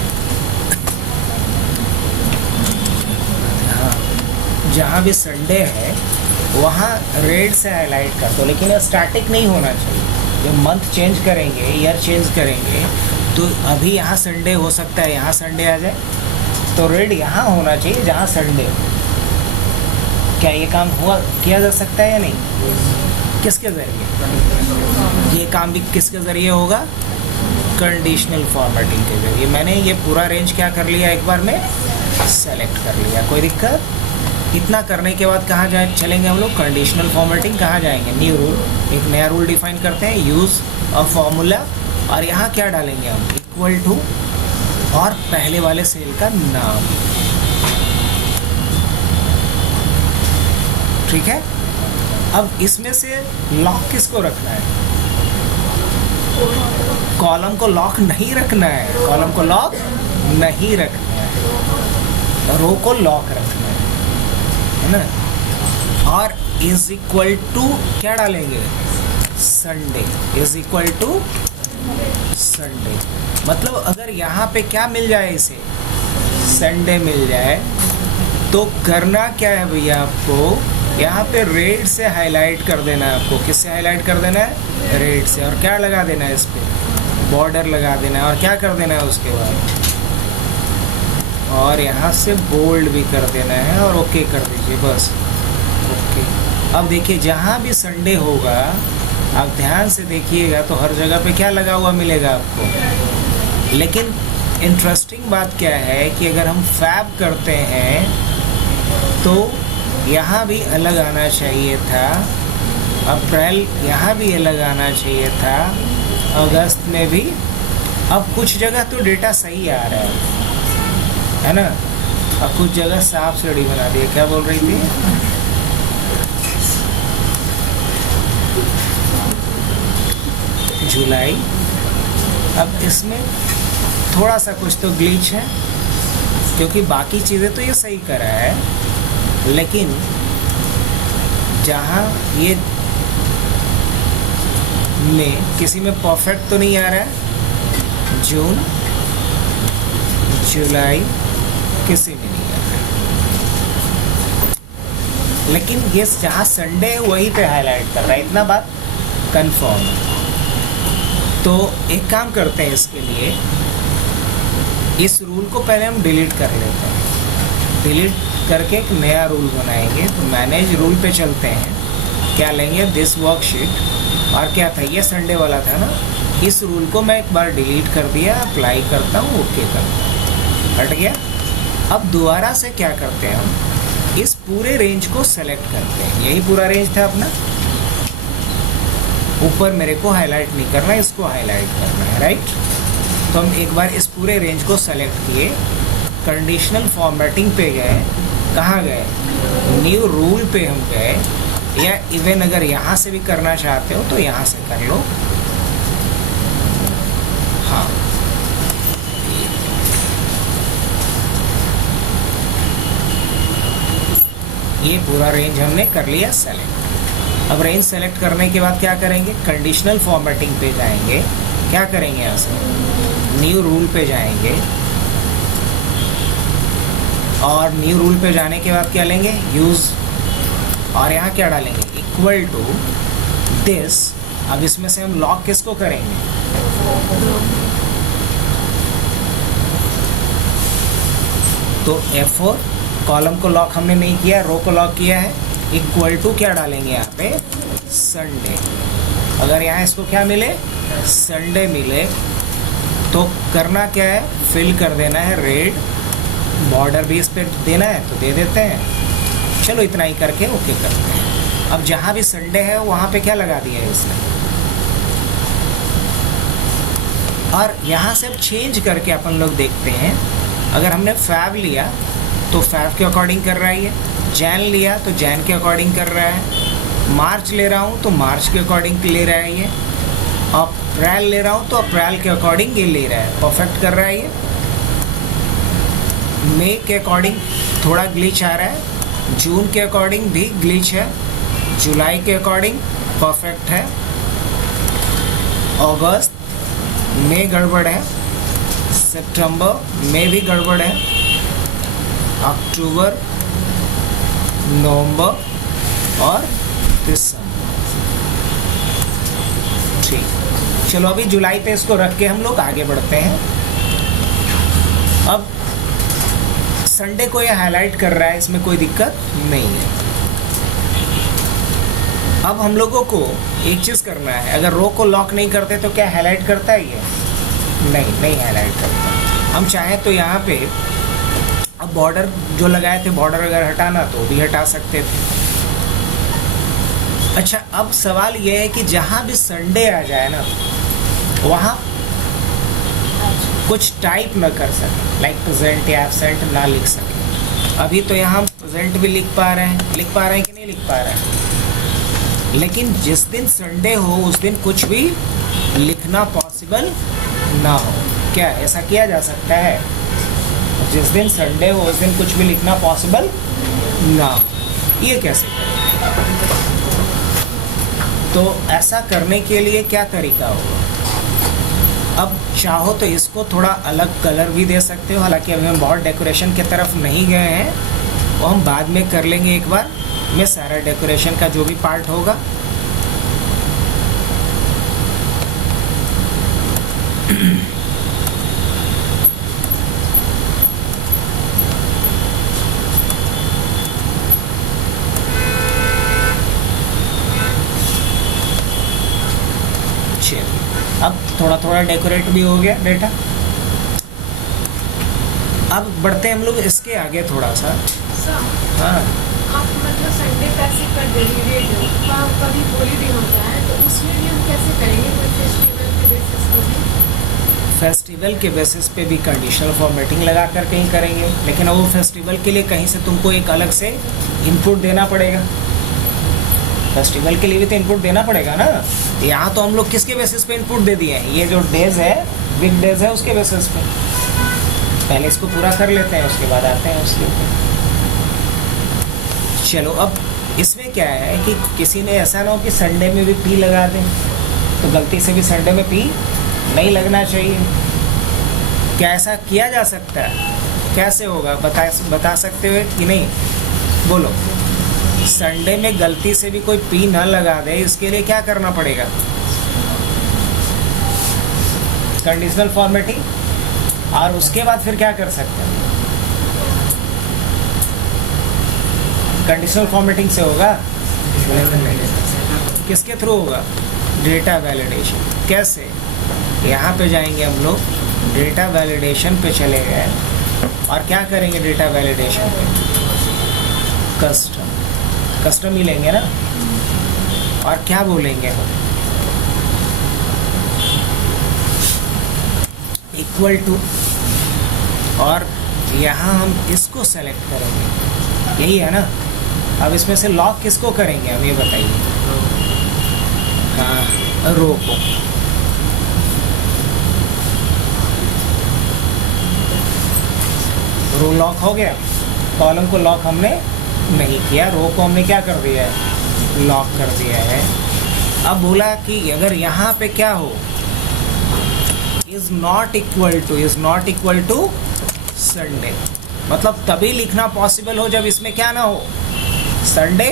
हाँ, जहाँ भी संडे है वहाँ रेड से हाईलाइट कर दो। लेकिन ये स्टैटिक नहीं होना चाहिए। जब मंथ चेंज करेंगे, ईयर चेंज करेंगे, तो अभी यहाँ संडे हो सकता है, यहाँ संडे आ जाए, तो रेड यहाँ होना चाहिए जहाँ संडे हो। क्या ये काम किया जा सकता है या नहीं? किसके ज़रिए? ये काम भी किसके ज़रिए होगा? कंडीशनल फॉर्मेटिंग के ज़रिए। मैंने ये पूरा रेंज क्या कर लिया, एक बार में सेलेक्ट कर लिया। कोई दिक्कत? इतना करने के बाद कहाँ चलेंगे हम लोग? Conditional formatting. कहाँ जाएंगे? न्यू रूल, एक नया रूल डिफाइन करते हैं, यूज़ अ फॉर्मूला। और यहाँ क्या डालेंगे हम? इक्वल टू और पहले वाले सेल का नाम। ठीक है। अब इसमें से लॉक किसको रखना है? कॉलम को लॉक नहीं रखना है, कॉलम को लॉक नहीं रखना है, रो को लॉक रखना है ना। और इज इक्वल टू क्या डालेंगे? Sunday. Is equal to Sunday. मतलब अगर यहाँ पे क्या मिल जाए, इसे संडे मिल जाए, तो करना क्या है भैया आपको? यहाँ पे रेड से हाईलाइट कर देना है आपको। किससे हाईलाइट कर देना है? रेड से। और क्या लगा देना है? इस पे बॉर्डर लगा देना है। और क्या कर देना है उसके बाद? और यहाँ से बोल्ड भी कर देना है और ओके कर दीजिए, बस ओके। अब देखिए जहाँ भी संडे होगा, आप ध्यान से देखिएगा तो हर जगह पे क्या लगा हुआ मिलेगा आपको। लेकिन इंटरेस्टिंग बात क्या है कि अगर हम फैब करते हैं तो यहाँ भी अलग आना चाहिए था, अप्रैल यहाँ भी अलग आना चाहिए था, अगस्त में भी। अब कुछ जगह तो डेटा सही आ रहा है ना, अब कुछ जगह साफ सीढ़ी बना दी। क्या बोल रही थी? जुलाई। अब इसमें थोड़ा सा कुछ तो ग्लिच है, क्योंकि बाकी चीज़ें तो ये सही करा है, लेकिन जहाँ ये में किसी में परफेक्ट तो नहीं आ रहा है। जून, जुलाई किसी में नहीं आ रहा है, लेकिन ये जहाँ संडे है वहीं पे हाईलाइट कर रहा है। इतना बात कंफर्म है। तो एक काम करते हैं, इसके लिए इस रूल को पहले हम डिलीट कर लेते हैं। डिलीट करके एक नया रूल बनाएंगे। तो मैनेज रूल पे चलते हैं। क्या लेंगे? This worksheet. और क्या था? ये संडे वाला था ना। इस रूल को मैं एक बार डिलीट कर दिया, अप्लाई करता हूँ, ओके करता हूँ, हट गया। अब दोबारा से क्या करते हैं हम? इस पूरे रेंज को सेलेक्ट करते हैं। यही पूरा रेंज था अपना। ऊपर मेरे को हाईलाइट नहीं करना है, इसको हाईलाइट करना है, राइट। तो हम एक बार इस पूरे रेंज को सेलेक्ट किए, कंडीशनल फॉर्मेटिंग पे गए, कहाँ गए, न्यू रूल पे हम गए, या इवन अगर यहाँ से भी करना चाहते हो तो यहाँ से कर लो। हाँ, ये पूरा रेंज हमने कर लिया सेलेक्ट। अब रेंज सेलेक्ट करने के बाद क्या करेंगे, कंडीशनल फॉर्मेटिंग पे जाएंगे, क्या करेंगे यहाँ से न्यू रूल पे जाएंगे, और न्यू रूल पे जाने के बाद क्या लेंगे, यूज़, और यहाँ क्या डालेंगे, इक्वल टू दिस। अब इसमें से हम लॉक किसको करेंगे, तो F4, कॉलम को लॉक हमने नहीं किया, रो को लॉक किया है, इक्वल टू क्या डालेंगे यहाँ पे, संडे। अगर यहाँ इसको क्या मिले, संडे मिले, तो करना क्या है, फिल कर देना है रेड, बॉर्डर भी इस पर देना है तो दे देते हैं। चलो इतना ही करके ओके करते हैं। अब जहाँ भी संडे है वहाँ पे क्या लगा दिया है इसने, और यहाँ से अब चेंज करके अपन लोग देखते हैं। अगर हमने फैब लिया तो फैब के अकॉर्डिंग कर रहा है ये, जैन लिया तो जैन के अकॉर्डिंग कर रहा है, मार्च ले रहा हूँ तो मार्च के अकॉर्डिंग ले रहा है ये, अप्रैल ले रहा हूँ तो अप्रैल के अकॉर्डिंग ये ले रहा है, परफेक्ट कर रहा है ये। मई के अकॉर्डिंग थोड़ा ग्लिच आ रहा है, जून के अकॉर्डिंग भी ग्लिच है, जुलाई के अकॉर्डिंग परफेक्ट है, अगस्त में गड़बड़ है, सितंबर में भी गड़बड़ है, अक्टूबर, नवंबर और दिसंबर। ठीक, चलो अभी जुलाई पे इसको रख के हम लोग आगे बढ़ते हैं। अब संडे को ये हाईलाइट कर रहा है, इसमें कोई दिक्कत नहीं है। अब हम लोगों को एक चीज़ करना है, अगर रो को लॉक नहीं करते तो क्या हाईलाइट करता है ये, नहीं हाईलाइट करता। हम चाहें तो यहाँ पे अब बॉर्डर जो लगाए थे, बॉर्डर अगर हटाना तो भी हटा सकते थे। अच्छा, अब सवाल ये है कि जहाँ भी संडे आ जाए ना, वहाँ कुछ टाइप न कर सके, लाइक प्रेजेंट या एब्सेंट ना लिख सके। अभी तो यहाँ प्रेजेंट भी लिख पा रहे हैं कि नहीं लिख पा रहे हैं, लेकिन जिस दिन संडे हो उस दिन कुछ भी लिखना पॉसिबल ना हो। क्या ऐसा किया जा सकता है, जिस दिन संडे हो उस दिन कुछ भी लिखना पॉसिबल ना हो, ये कैसे करें? तो ऐसा करने के लिए क्या तरीका होगा, अब चाहो तो इसको थोड़ा अलग कलर भी दे सकते हो, हालांकि अभी हम बहुत डेकोरेशन की तरफ नहीं गए हैं, वो हम बाद में कर लेंगे एक बार में सारा डेकोरेशन का जो भी पार्ट होगा। अब थोड़ा थोड़ा डेकोरेट भी हो गया डेटा। अब बढ़ते हैं हम लोग इसके आगे थोड़ा सा। हाँ, आप मतलब संडे कैसे कर देंगे रेट, कभी होली भी होता है तो उसमें भी हम कैसे करेंगे, कोई फेस्टिवल के बेसिस पे भी? फेस्टिवल के बेसिस पे भी कंडीशनल फॉर्मेटिंग लगा कर कहीं करेंगे, लेकिन वो फेस्टिवल के लिए कहीं से तुमको एक अलग से इनपुट देना पड़ेगा। फेस्टिवल के लिए भी तो इनपुट देना पड़ेगा ना। यहाँ तो हम लोग किसके बेसिस पे इनपुट दे दिए हैं, ये जो डेज है, बिग डेज है, उसके बेसिस पे। पहले इसको पूरा कर लेते हैं, उसके बाद आते हैं उसके ऊपर। चलो, अब इसमें क्या है कि किसी ने ऐसा ना हो कि संडे में भी पी लगा दें, तो गलती से भी संडे में पी नहीं लगना चाहिए। क्या ऐसा किया जा सकता है? कैसे होगा बता सकते हो कि नहीं, बोलो। संडे में गलती से भी कोई पी ना लगा दे, इसके लिए क्या करना पड़ेगा? कंडीशनल फॉर्मेटिंग, और उसके बाद फिर क्या कर सकते हैं? कंडीशनल फॉर्मेटिंग से होगा, किसके थ्रू होगा? Data validation. कैसे? यहाँ पे जाएंगे हम लोग, डेटा वैलिडेशन पे चले गए, और क्या करेंगे डेटा वैलिडेशन पे? कस्टम ही लेंगे ना, और क्या बोलेंगे हम? एक इक्वल टू, और यहाँ हम इसको सेलेक्ट करेंगे, यही है ना। अब इसमें से लॉक किसको करेंगे हम, ये बताइए। हाँ, रो को। रो लॉक हो गया, कॉलम को लॉक हमने नहीं किया, रो को हमने क्या कर दिया है, लॉक कर दिया है। अब बोला कि अगर यहाँ पे क्या हो, is not equal to Sunday, मतलब तभी लिखना पॉसिबल हो जब इसमें क्या ना हो, संडे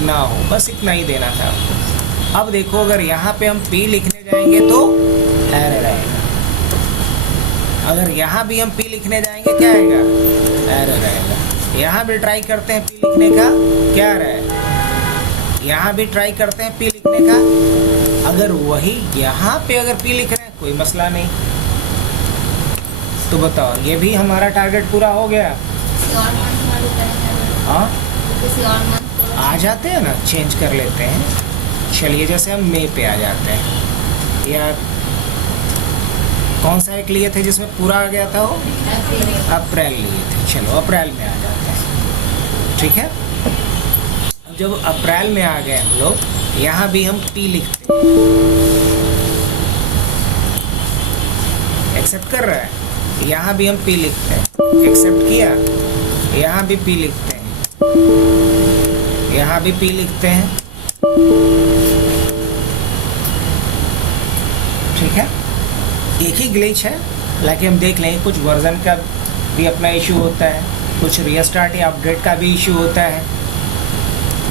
ना हो, बस इतना ही देना था आपको। अब देखो अगर यहाँ पे हम P लिखने जाएंगे तो एरर आएगा, अगर यहाँ भी हम P लिखने जाएंगे क्या आएगा, एरर आएगा। यहाँ भी ट्राई करते हैं P लिखने का, क्या आ रहा है, यहाँ भी ट्राई करते हैं P लिखने का, अगर वही यहाँ पे अगर P लिख रहे हैं कोई मसला नहीं। तो बताओ ये भी हमारा टारगेट पूरा हो गया। हाँ, आ जाते हैं ना, चेंज कर लेते हैं। चलिए जैसे हम मई पे आ जाते हैं, या कौन सा एक लिए थे जिसमें पूरा आ गया था, वो अप्रैल लिए थे, चलो अप्रैल में आ जाते हैं, ठीक है। अब जब अप्रैल में आ गए हम लोग, यहाँ भी हम P लिखते हैं, एक्सेप्ट कर रहा है, यहाँ भी हम P लिखते हैं, एक्सेप्ट किया, यहाँ भी P लिखते हैं, यहाँ भी P लिखते हैं, ठीक है। एक ही ग्लिच है, लेकिन हम देख लेंगे कुछ वर्जन का भी अपना इशू होता है, कुछ रीस्टार्ट या अपडेट का भी इशू होता है।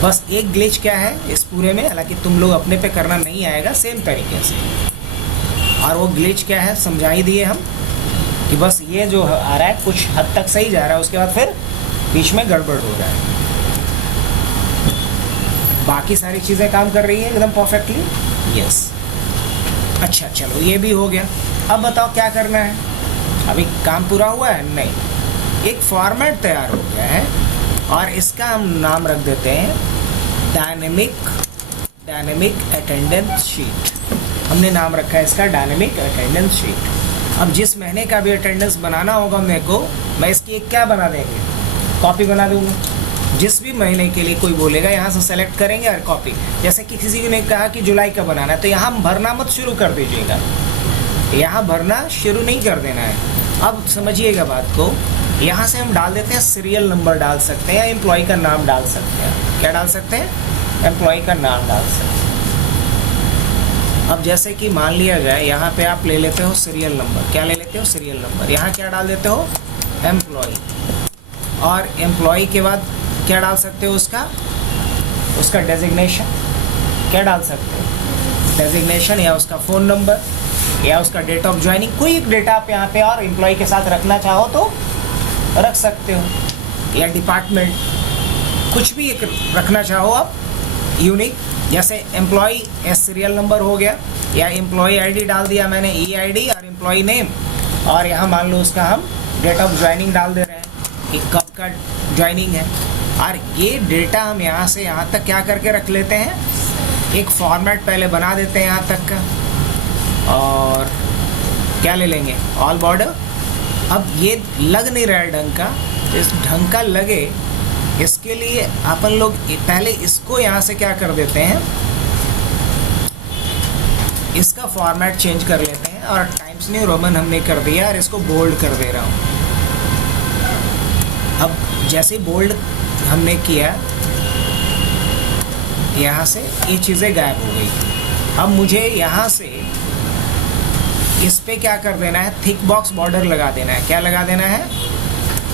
बस एक ग्लिच क्या है इस पूरे में, हालांकि तुम लोग अपने पे करना नहीं आएगा सेम तरीके से, और वो ग्लिच क्या है समझा ही दिए हम, कि बस ये जो आ रहा है कुछ हद तक सही जा रहा है, उसके बाद फिर बीच में गड़बड़ हो रहा है, बाकी सारी चीज़ें काम कर रही है एकदम परफेक्टली। यस, अच्छा चलो ये भी हो गया। अब बताओ क्या करना है, अभी काम पूरा हुआ है नहीं, एक फॉर्मेट तैयार हो गया है, और इसका हम नाम रख देते हैं डायनेमिक अटेंडेंस शीट। हमने नाम रखा है इसका डायनेमिक अटेंडेंस शीट। अब जिस महीने का भी अटेंडेंस बनाना होगा मेरे को, मैं इसकी एक क्या बना देंगे, कॉपी बना दूंगा। जिस भी महीने के लिए कोई बोलेगा यहाँ से सेलेक्ट करेंगे और कॉपी। जैसे कि किसी ने कहा कि जुलाई का बनाना है, तो यहाँ भरना मत शुरू कर दीजिएगा, यहाँ भरना शुरू नहीं कर देना है। अब समझिएगा बात को, यहाँ से हम डाल देते हैं सीरियल नंबर डाल सकते हैं, या एम्प्लॉय का नाम डाल सकते हैं। क्या डाल सकते हैं, एम्प्लॉय का नाम डाल सकते हैं। अब जैसे कि मान लिया जाए यहाँ पे आप ले लेते हो सीरियल नंबर, क्या ले लेते हो, सीरियल नंबर। यहाँ क्या डाल देते हो, एम्प्लॉय, और एम्प्लॉय के बाद क्या डाल सकते हो, उसका डेजिग्नेशन, क्या डाल सकते हो, डेजिग्नेशन, या उसका फ़ोन नंबर, या उसका डेट ऑफ ज्वाइनिंग। कोई एक डेटा आप यहाँ पे और एम्प्लॉय के साथ रखना चाहो तो रख सकते हो, या डिपार्टमेंट, कुछ भी एक रखना चाहो आप यूनिक। जैसे एम्प्लॉय सीरियल नंबर हो गया, या एम्प्लॉय आईडी डाल दिया मैंने, EID और एम्प्लॉय नेम, और यहाँ मान लो उसका हम डेट ऑफ ज्वाइनिंग डाल दे रहे हैं कि कब का ज्वाइनिंग है। और ये डेटा हम यहाँ से यहाँ तक क्या करके रख लेते हैं, एक फॉर्मेट पहले बना देते हैं यहाँ तक का, और क्या ले लेंगे, ऑल बॉर्डर। अब ये लग नहीं रहा है ढंग का, इस ढंग का लगे इसके लिए अपन लोग पहले इसको यहाँ से क्या कर देते हैं, इसका फॉर्मेट चेंज कर लेते हैं, और टाइम्स न्यू रोमन हमने कर दिया और इसको बोल्ड कर दे रहा हूँ। अब जैसे बोल्ड हमने किया, यहाँ से ये चीज़ें गायब हो गई। अब मुझे यहाँ से इस पे क्या कर देना है, थिक बॉक्स बॉर्डर लगा देना है। क्या लगा देना है,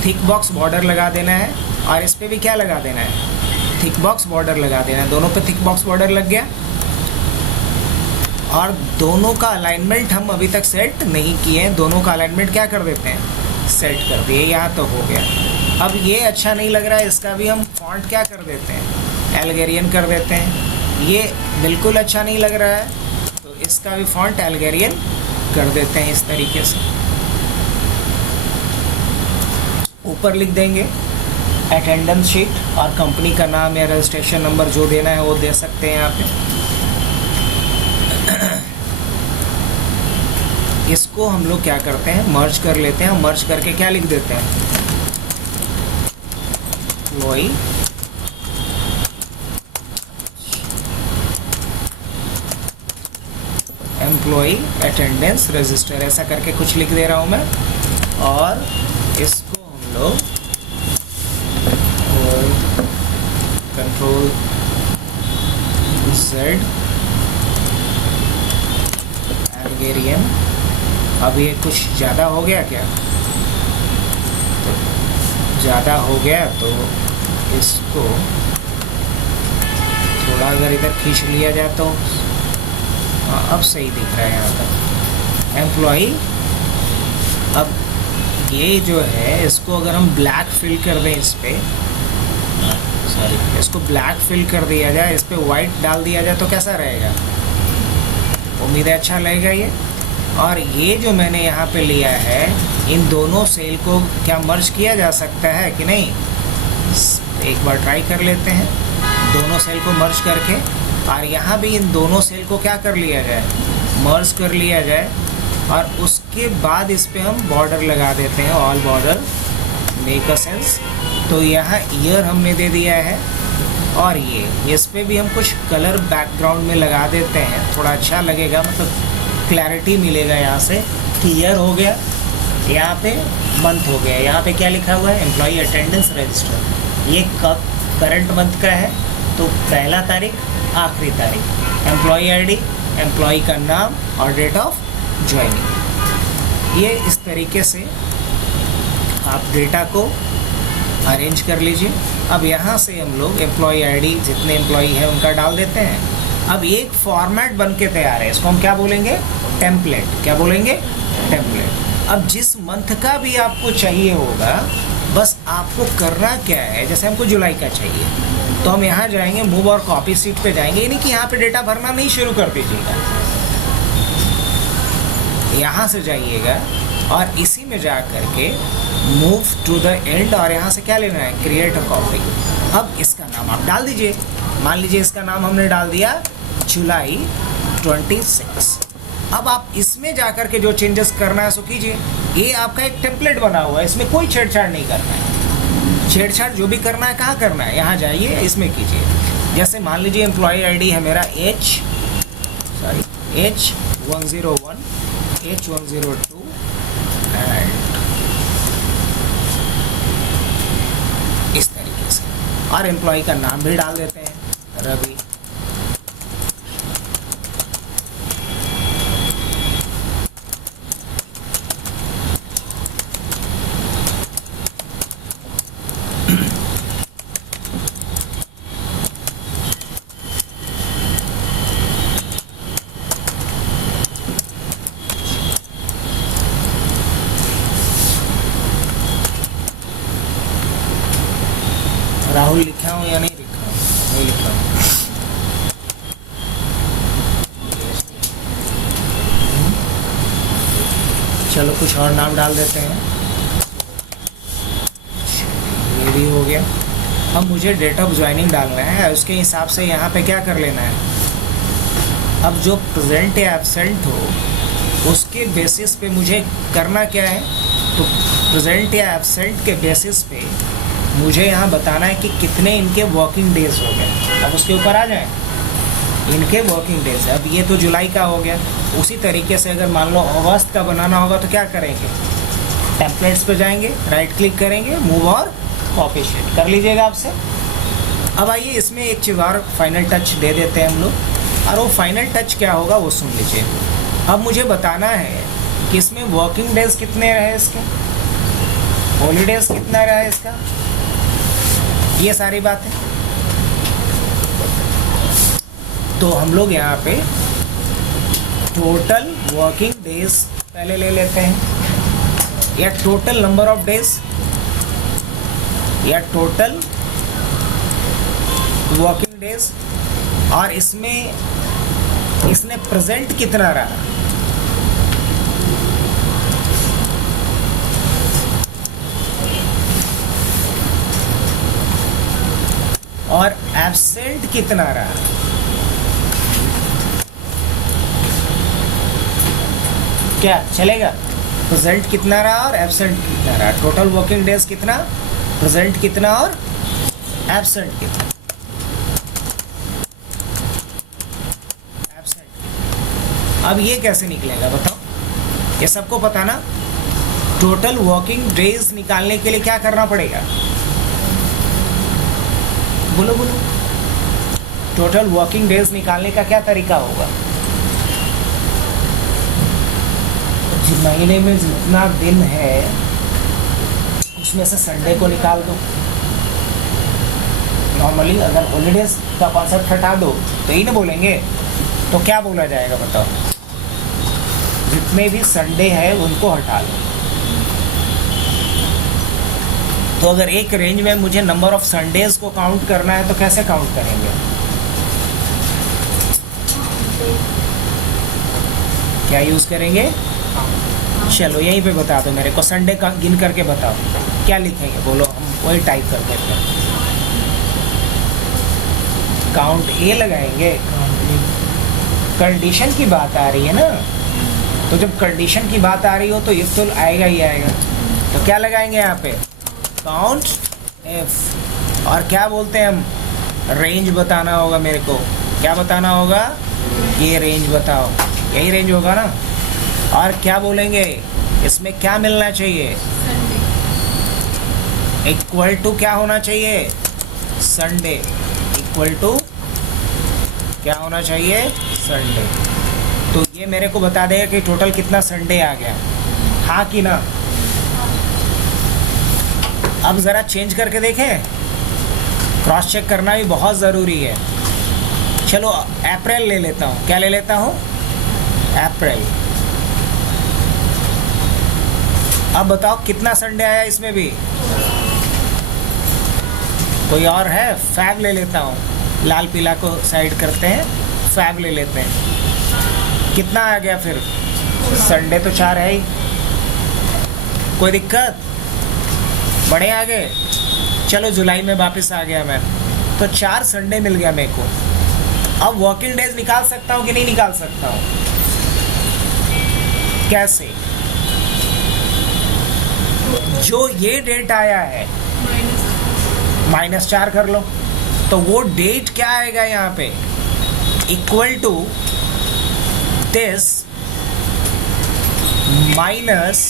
थिक बॉक्स बॉर्डर लगा देना है, और इस पे भी क्या लगा देना है, थिक बॉक्स बॉर्डर लगा देना है। दोनों पे थिक बॉक्स बॉर्डर लग गया, और दोनों का अलाइनमेंट हम अभी तक सेट नहीं किए हैं, दोनों का अलाइनमेंट क्या कर देते हैं, सेट कर दिए। यहाँ तो हो गया। अब ये अच्छा नहीं लग रहा है, इसका भी हम फॉन्ट क्या कर देते हैं, एल्गेरियन कर देते हैं। ये बिल्कुल अच्छा नहीं लग रहा है, तो इसका भी फॉन्ट एल्गेरियन कर देते हैं इस तरीके से। ऊपर लिख देंगे अटेंडेंस शीट, और कंपनी का नाम या रजिस्ट्रेशन नंबर जो देना है वो दे सकते हैं यहाँ पे। इसको हम लोग क्या करते हैं, मर्ज कर लेते हैं। मर्ज करके क्या लिख देते हैं, एम्प्लॉई अटेंडेंस रजिस्टर, ऐसा करके कुछ लिख दे रहा हूं मैं। और इसको हम लोग कंट्रोल Z अल्गेरियन। अब ये कुछ ज़्यादा हो गया क्या, तो ज़्यादा हो गया तो इसको थोड़ा अगर इधर खींच लिया जाए तो हाँ, अब सही दिख रहा है यहाँ तक। एम्प्लॉई, अब ये जो है इसको अगर हम ब्लैक फिल कर दें, इस पे सॉरी इसको ब्लैक फिल कर दिया जाए, इस पे वाइट डाल दिया जाए तो कैसा रहेगा, उम्मीद है अच्छा लगेगा ये। और ये जो मैंने यहाँ पे लिया है, इन दोनों सेल को क्या मर्ज किया जा सकता है कि नहीं, एक बार ट्राई कर लेते हैं दोनों सेल को मर्ज करके। और यहाँ भी इन दोनों सेल को क्या कर लिया जाए, मर्ज कर लिया जाए। और उसके बाद इस पे हम बॉर्डर लगा देते हैं, all border make a sense. तो यहाँ ईयर हमने दे दिया है। और ये इस पे भी हम कुछ कलर बैकग्राउंड में लगा देते हैं, थोड़ा अच्छा लगेगा, मतलब क्लैरिटी मिलेगा यहाँ से कि ईयर हो गया, यहाँ पे मंथ हो गया। यहाँ पे क्या लिखा हुआ है, एम्प्लॉई अटेंडेंस रजिस्टर। ये कब करंट मंथ का है, तो पहला तारीख आखिरी तारीख, एम्प्लॉई आईडी, एम्प्लॉई का नाम और डेट ऑफ ज्वाइनिंग। ये इस तरीके से आप डेटा को अरेंज कर लीजिए। अब यहाँ से हम लोग एम्प्लॉई आईडी जितने एम्प्लॉई हैं उनका डाल देते हैं। अब एक फॉर्मेट बन के तैयार है, इसको हम क्या बोलेंगे, टेम्पलेट। क्या बोलेंगे, टेम्पलेट। अब जिस मंथ का भी आपको चाहिए होगा, बस आपको करना क्या है, जैसे हमको जुलाई का चाहिए तो हम यहाँ जाएंगे, मूव और कॉपी सीट पे जाएंगे। यानी कि यहाँ पे डेटा भरना नहीं शुरू कर दीजिएगा, यहाँ से जाइएगा और इसी में जा करके मूव टू द एंड, और यहाँ से क्या लेना है, क्रिएट अ कॉपी। अब इसका नाम आप डाल दीजिए। मान लीजिए इसका नाम हमने डाल दिया जुलाई 26। अब आप इसमें जा करके जो चेंजेस करना है सो कीजिए। ये आपका एक टेम्पलेट बना हुआ है, इसमें कोई छेड़छाड़ नहीं करना है। छेड़छाड़ जो भी करना है कहाँ करना है, यहाँ जाइए, इसमें कीजिए। जैसे मान लीजिए एम्प्लॉय आईडी है मेरा H101, H102 एंड इस तरीके से। और एम्प्लॉय का नाम भी डाल देते हैं, रवि। राहुल लिखा हूँ या नहीं लिखा हूँ, नहीं लिखा हूँ। चलो कुछ और नाम डाल देते हैं, ये भी हो गया। अब मुझे डेट ऑफ ज्वाइनिंग डालना है, उसके हिसाब से यहाँ पे क्या कर लेना है। अब जो प्रेजेंट या एब्सेंट हो उसके बेसिस पे मुझे करना क्या है, तो प्रेजेंट या एब्सेंट के बेसिस पे मुझे यहाँ बताना है कि कितने इनके वर्किंग डेज हो गए। अब उसके ऊपर आ जाए, इनके वर्किंग डेज। अब ये तो जुलाई का हो गया। उसी तरीके से अगर मान लो अगस्त का बनाना होगा तो क्या करेंगे, टेम्पलेट्स पे जाएंगे, राइट क्लिक करेंगे, मूव और कॉपी शीट कर लीजिएगा आपसे। अब आइए इसमें एक चीज़ और फाइनल टच दे देते हैं हम लोग, और वो फाइनल टच क्या होगा वो सुन लीजिए। अब मुझे बताना है कि इसमें वर्किंग डेज कितने रहे इसके, हॉलीडेज कितना रहा है इसका, ये सारी बातें। तो हम लोग यहाँ पे टोटल वर्किंग डेज पहले ले लेते हैं, या टोटल नंबर ऑफ डेज, या टोटल वर्किंग डेज, और इसमें इसने प्रेजेंट कितना रहा, और एब्सेंट कितना रहा। क्या चलेगा? प्रेजेंट कितना रहा और एब्सेंट कितना रहा, टोटल वर्किंग डेज कितना, प्रेजेंट कितना और एब्सेंट कितना, एब्सेंट। अब ये कैसे निकलेगा बताओ? ये सबको पता ना? टोटल वर्किंग डेज निकालने के लिए क्या करना पड़ेगा? बोलो बोलो। टोटल वर्किंग डेज निकालने का क्या तरीका होगा? महीने में जितना दिन है उसमें से संडे को निकाल दो। नॉर्मली अगर हॉलीडेज का कॉन्सेप्ट हटा दो तो ही ना बोलेंगे, तो क्या बोला जाएगा बताओ? जितने भी संडे है उनको हटा लो। तो अगर एक रेंज में मुझे नंबर ऑफ संडेज को काउंट करना है तो कैसे काउंट करेंगे? क्या यूज करेंगे? चलो यहीं पे बता दो मेरे को, संडे का गिन करके बताओ क्या लिखेंगे, बोलो, हम वही टाइप कर देते हैं। काउंट ए लगाएंगे। कंडीशन की बात आ रही है ना, तो जब कंडीशन की बात आ रही हो तो इफ तो आएगा ही आएगा। तो क्या लगाएंगे यहाँ पे? Count F. और क्या बोलते हैं हम? रेंज बताना होगा मेरे को। क्या बताना होगा? ये रेंज बताओ, यही रेंज होगा ना। और क्या बोलेंगे? इसमें क्या मिलना चाहिए? इक्वल टू क्या होना चाहिए? संडे इक्वल टू क्या होना चाहिए? संडे। तो ये मेरे को बता देगा कि टोटल कितना संडे आ गया, हाँ कि ना? अब ज़रा चेंज करके देखें, क्रॉस चेक करना भी बहुत ज़रूरी है। चलो अप्रैल ले लेता हूँ। क्या ले लेता हूँ? अप्रैल। अब बताओ कितना संडे आया इसमें भी? कोई और है? फैब ले लेता हूँ, लाल पीला को साइड करते हैं, फैब ले लेते हैं। कितना आ गया फिर? संडे तो 4 है ही। कोई दिक्कत? बड़े आ गए। चलो जुलाई में वापस आ गया मैं, तो 4 संडे मिल गया मेरे को। अब वर्किंग डेज निकाल सकता हूँ कि नहीं निकाल सकता हूँ? कैसे? जो ये डेट आया है -4 कर लो, तो वो डेट क्या आएगा यहाँ पे? Equal to this minus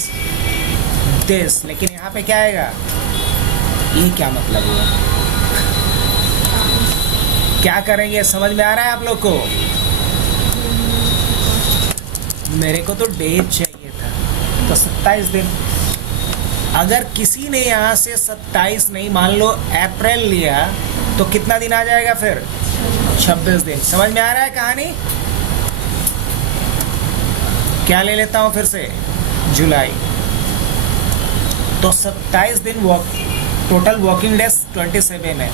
this. लेकिन यहाँ पे क्या आएगा? ये क्या मतलब हुआ? क्या करेंगे? समझ में आ रहा है आप लोग को? मेरे को तो डेट चाहिए था, तो 27 दिन। अगर किसी ने यहाँ से 27 नहीं, मान लो अप्रैल लिया, तो कितना दिन आ जाएगा फिर? 26 दिन। समझ में आ रहा है कहानी? क्या ले लेता हूँ फिर से? जुलाई। तो 27 दिन टोटल वर्किंग डेज 27 है।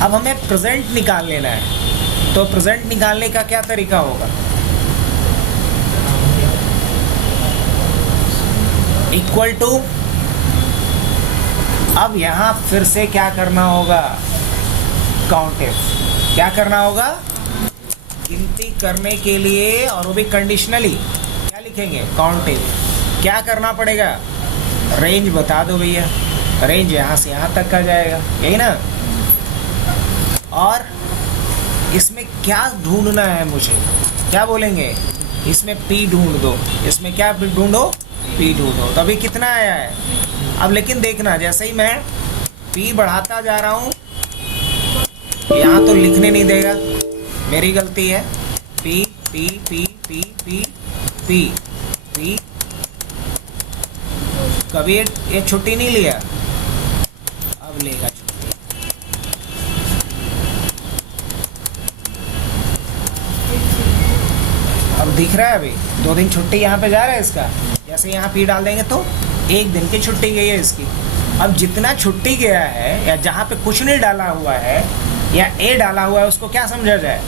अब हमें प्रेजेंट निकाल लेना है, तो प्रेजेंट निकालने का क्या तरीका होगा? इक्वल टू, अब यहाँ फिर से क्या करना होगा? Count F. क्या करना होगा? गिनती करने के लिए, और वो भी कंडीशनली। क्या लिखेंगे? Count F. क्या करना पड़ेगा? रेंज बता दो भैया। रेंज यहाँ से यहाँ तक का जाएगा, यही ना? और इसमें क्या ढूंढना है मुझे? क्या बोलेंगे? इसमें पी ढूंढ दो। इसमें क्या ढूंढो? पी ढूंढो। तो अभी कितना आया है? अब लेकिन देखना, जैसे ही मैं पी बढ़ाता जा रहा हूँ, यहाँ तो लिखने नहीं देगा, मेरी गलती है। P P P P P P P. कभी ये छुट्टी नहीं लिया, अब लेगा छुट्टी। अब दिख रहा है, अभी 2 दिन छुट्टी यहाँ पे जा रहा है इसका। जैसे यहाँ पी डाल देंगे तो 1 दिन की छुट्टी गई है इसकी। अब जितना छुट्टी गया है, या जहाँ पे कुछ नहीं डाला हुआ है या ए डाला हुआ है, उसको क्या समझा जाए?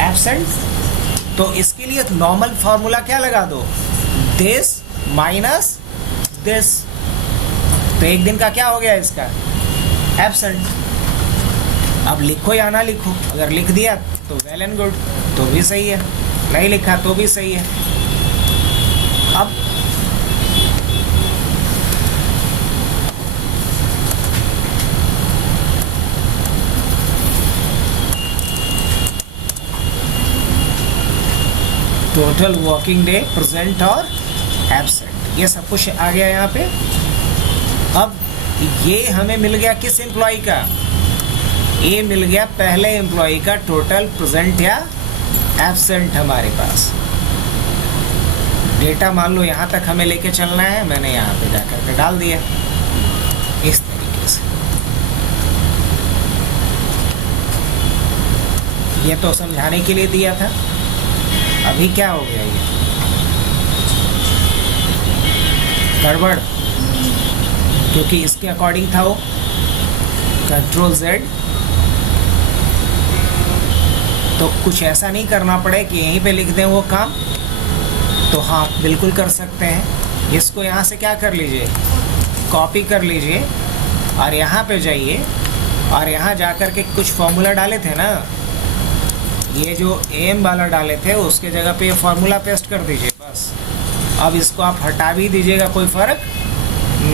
एब्सेंट। तो इसके लिए नॉर्मल फॉर्मूला क्या लगा दो? This minus this. तो 1 दिन का क्या हो गया इसका? एब्सेंट। अब लिखो या ना लिखो, अगर लिख दिया तो वेल एंड गुड, तो भी सही है, नहीं लिखा तो भी सही है। टोटल वर्किंग डे, प्रेजेंट और एब्सेंट, ये सब कुछ आ गया यहाँ पे। अब ये हमें मिल गया किस एम्प्लॉय का, ये मिल गया पहले एम्प्लॉय का टोटल प्रेजेंट या एब्सेंट हमारे पास। डेटा मान लो यहाँ तक हमें लेके चलना है, मैंने यहाँ पे जा करके डाल दिया इस तरीके से। ये तो समझाने के लिए दिया था, अभी क्या हो गया ये गड़बड़, क्योंकि इसके अकॉर्डिंग था वो। कंट्रोल Z, तो कुछ ऐसा नहीं करना पड़े कि यहीं पे लिख दें वो काम, तो हाँ बिल्कुल कर सकते हैं। इसको यहाँ से क्या कर लीजिए, कॉपी कर लीजिए और यहाँ पे जाइए और यहाँ जा कर के कुछ फॉर्मूला डाले थे ना, ये जो एम वाला डाले थे उसके जगह पे ये फार्मूला पेस्ट कर दीजिए बस। अब इसको आप हटा भी दीजिएगा, कोई फर्क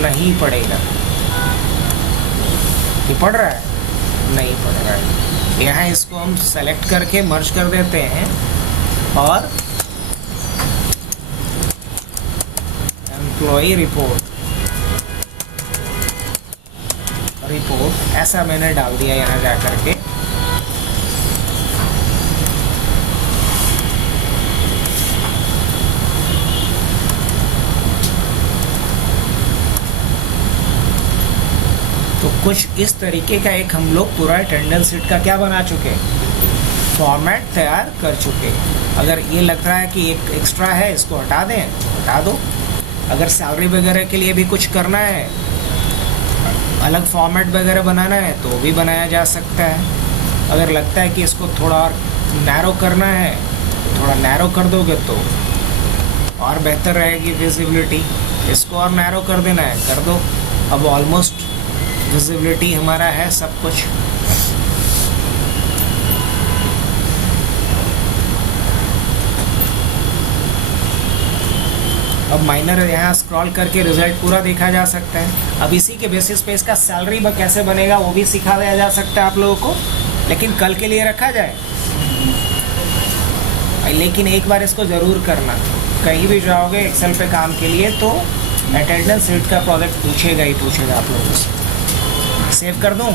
नहीं पड़ेगा। ये पड़ रहा है, नहीं पड़ रहा है। यहाँ इसको हम सेलेक्ट करके मर्ज कर देते हैं और एम्प्लॉय रिपोर्ट ऐसा मैंने डाल दिया यहाँ जा करके। तो कुछ इस तरीके का एक हम लोग पूरा अटेंडेंस शीट का क्या बना चुके, फॉर्मेट तैयार कर चुके। अगर ये लग रहा है कि एक एक्स्ट्रा है, इसको हटा दें, हटा दो। अगर सैलरी वगैरह के लिए भी कुछ करना है, अलग फॉर्मेट वगैरह बनाना है तो भी बनाया जा सकता है। अगर लगता है कि इसको थोड़ा और नैरो करना है तो थोड़ा नैरो कर दोगे तो और बेहतर रहेगी विजिबिलिटी। इसको और नैरो कर देना है, कर दो। अब ऑलमोस्ट विजिबिलिटी हमारा है सब कुछ। अब माइनर यहाँ स्क्रॉल करके रिजल्ट पूरा देखा जा सकता है। अब इसी के बेसिस पे इसका सैलरी कैसे बनेगा वो भी सिखा दिया जा सकता है आप लोगों को, लेकिन कल के लिए रखा जाए। लेकिन एक बार इसको ज़रूर करना, कहीं भी जाओगे एक्सेल पे काम के लिए तो अटेंडेंस शीट का प्रोजेक्ट पूछेगा ही पूछेगा आप लोगों से। सेव कर दूँ।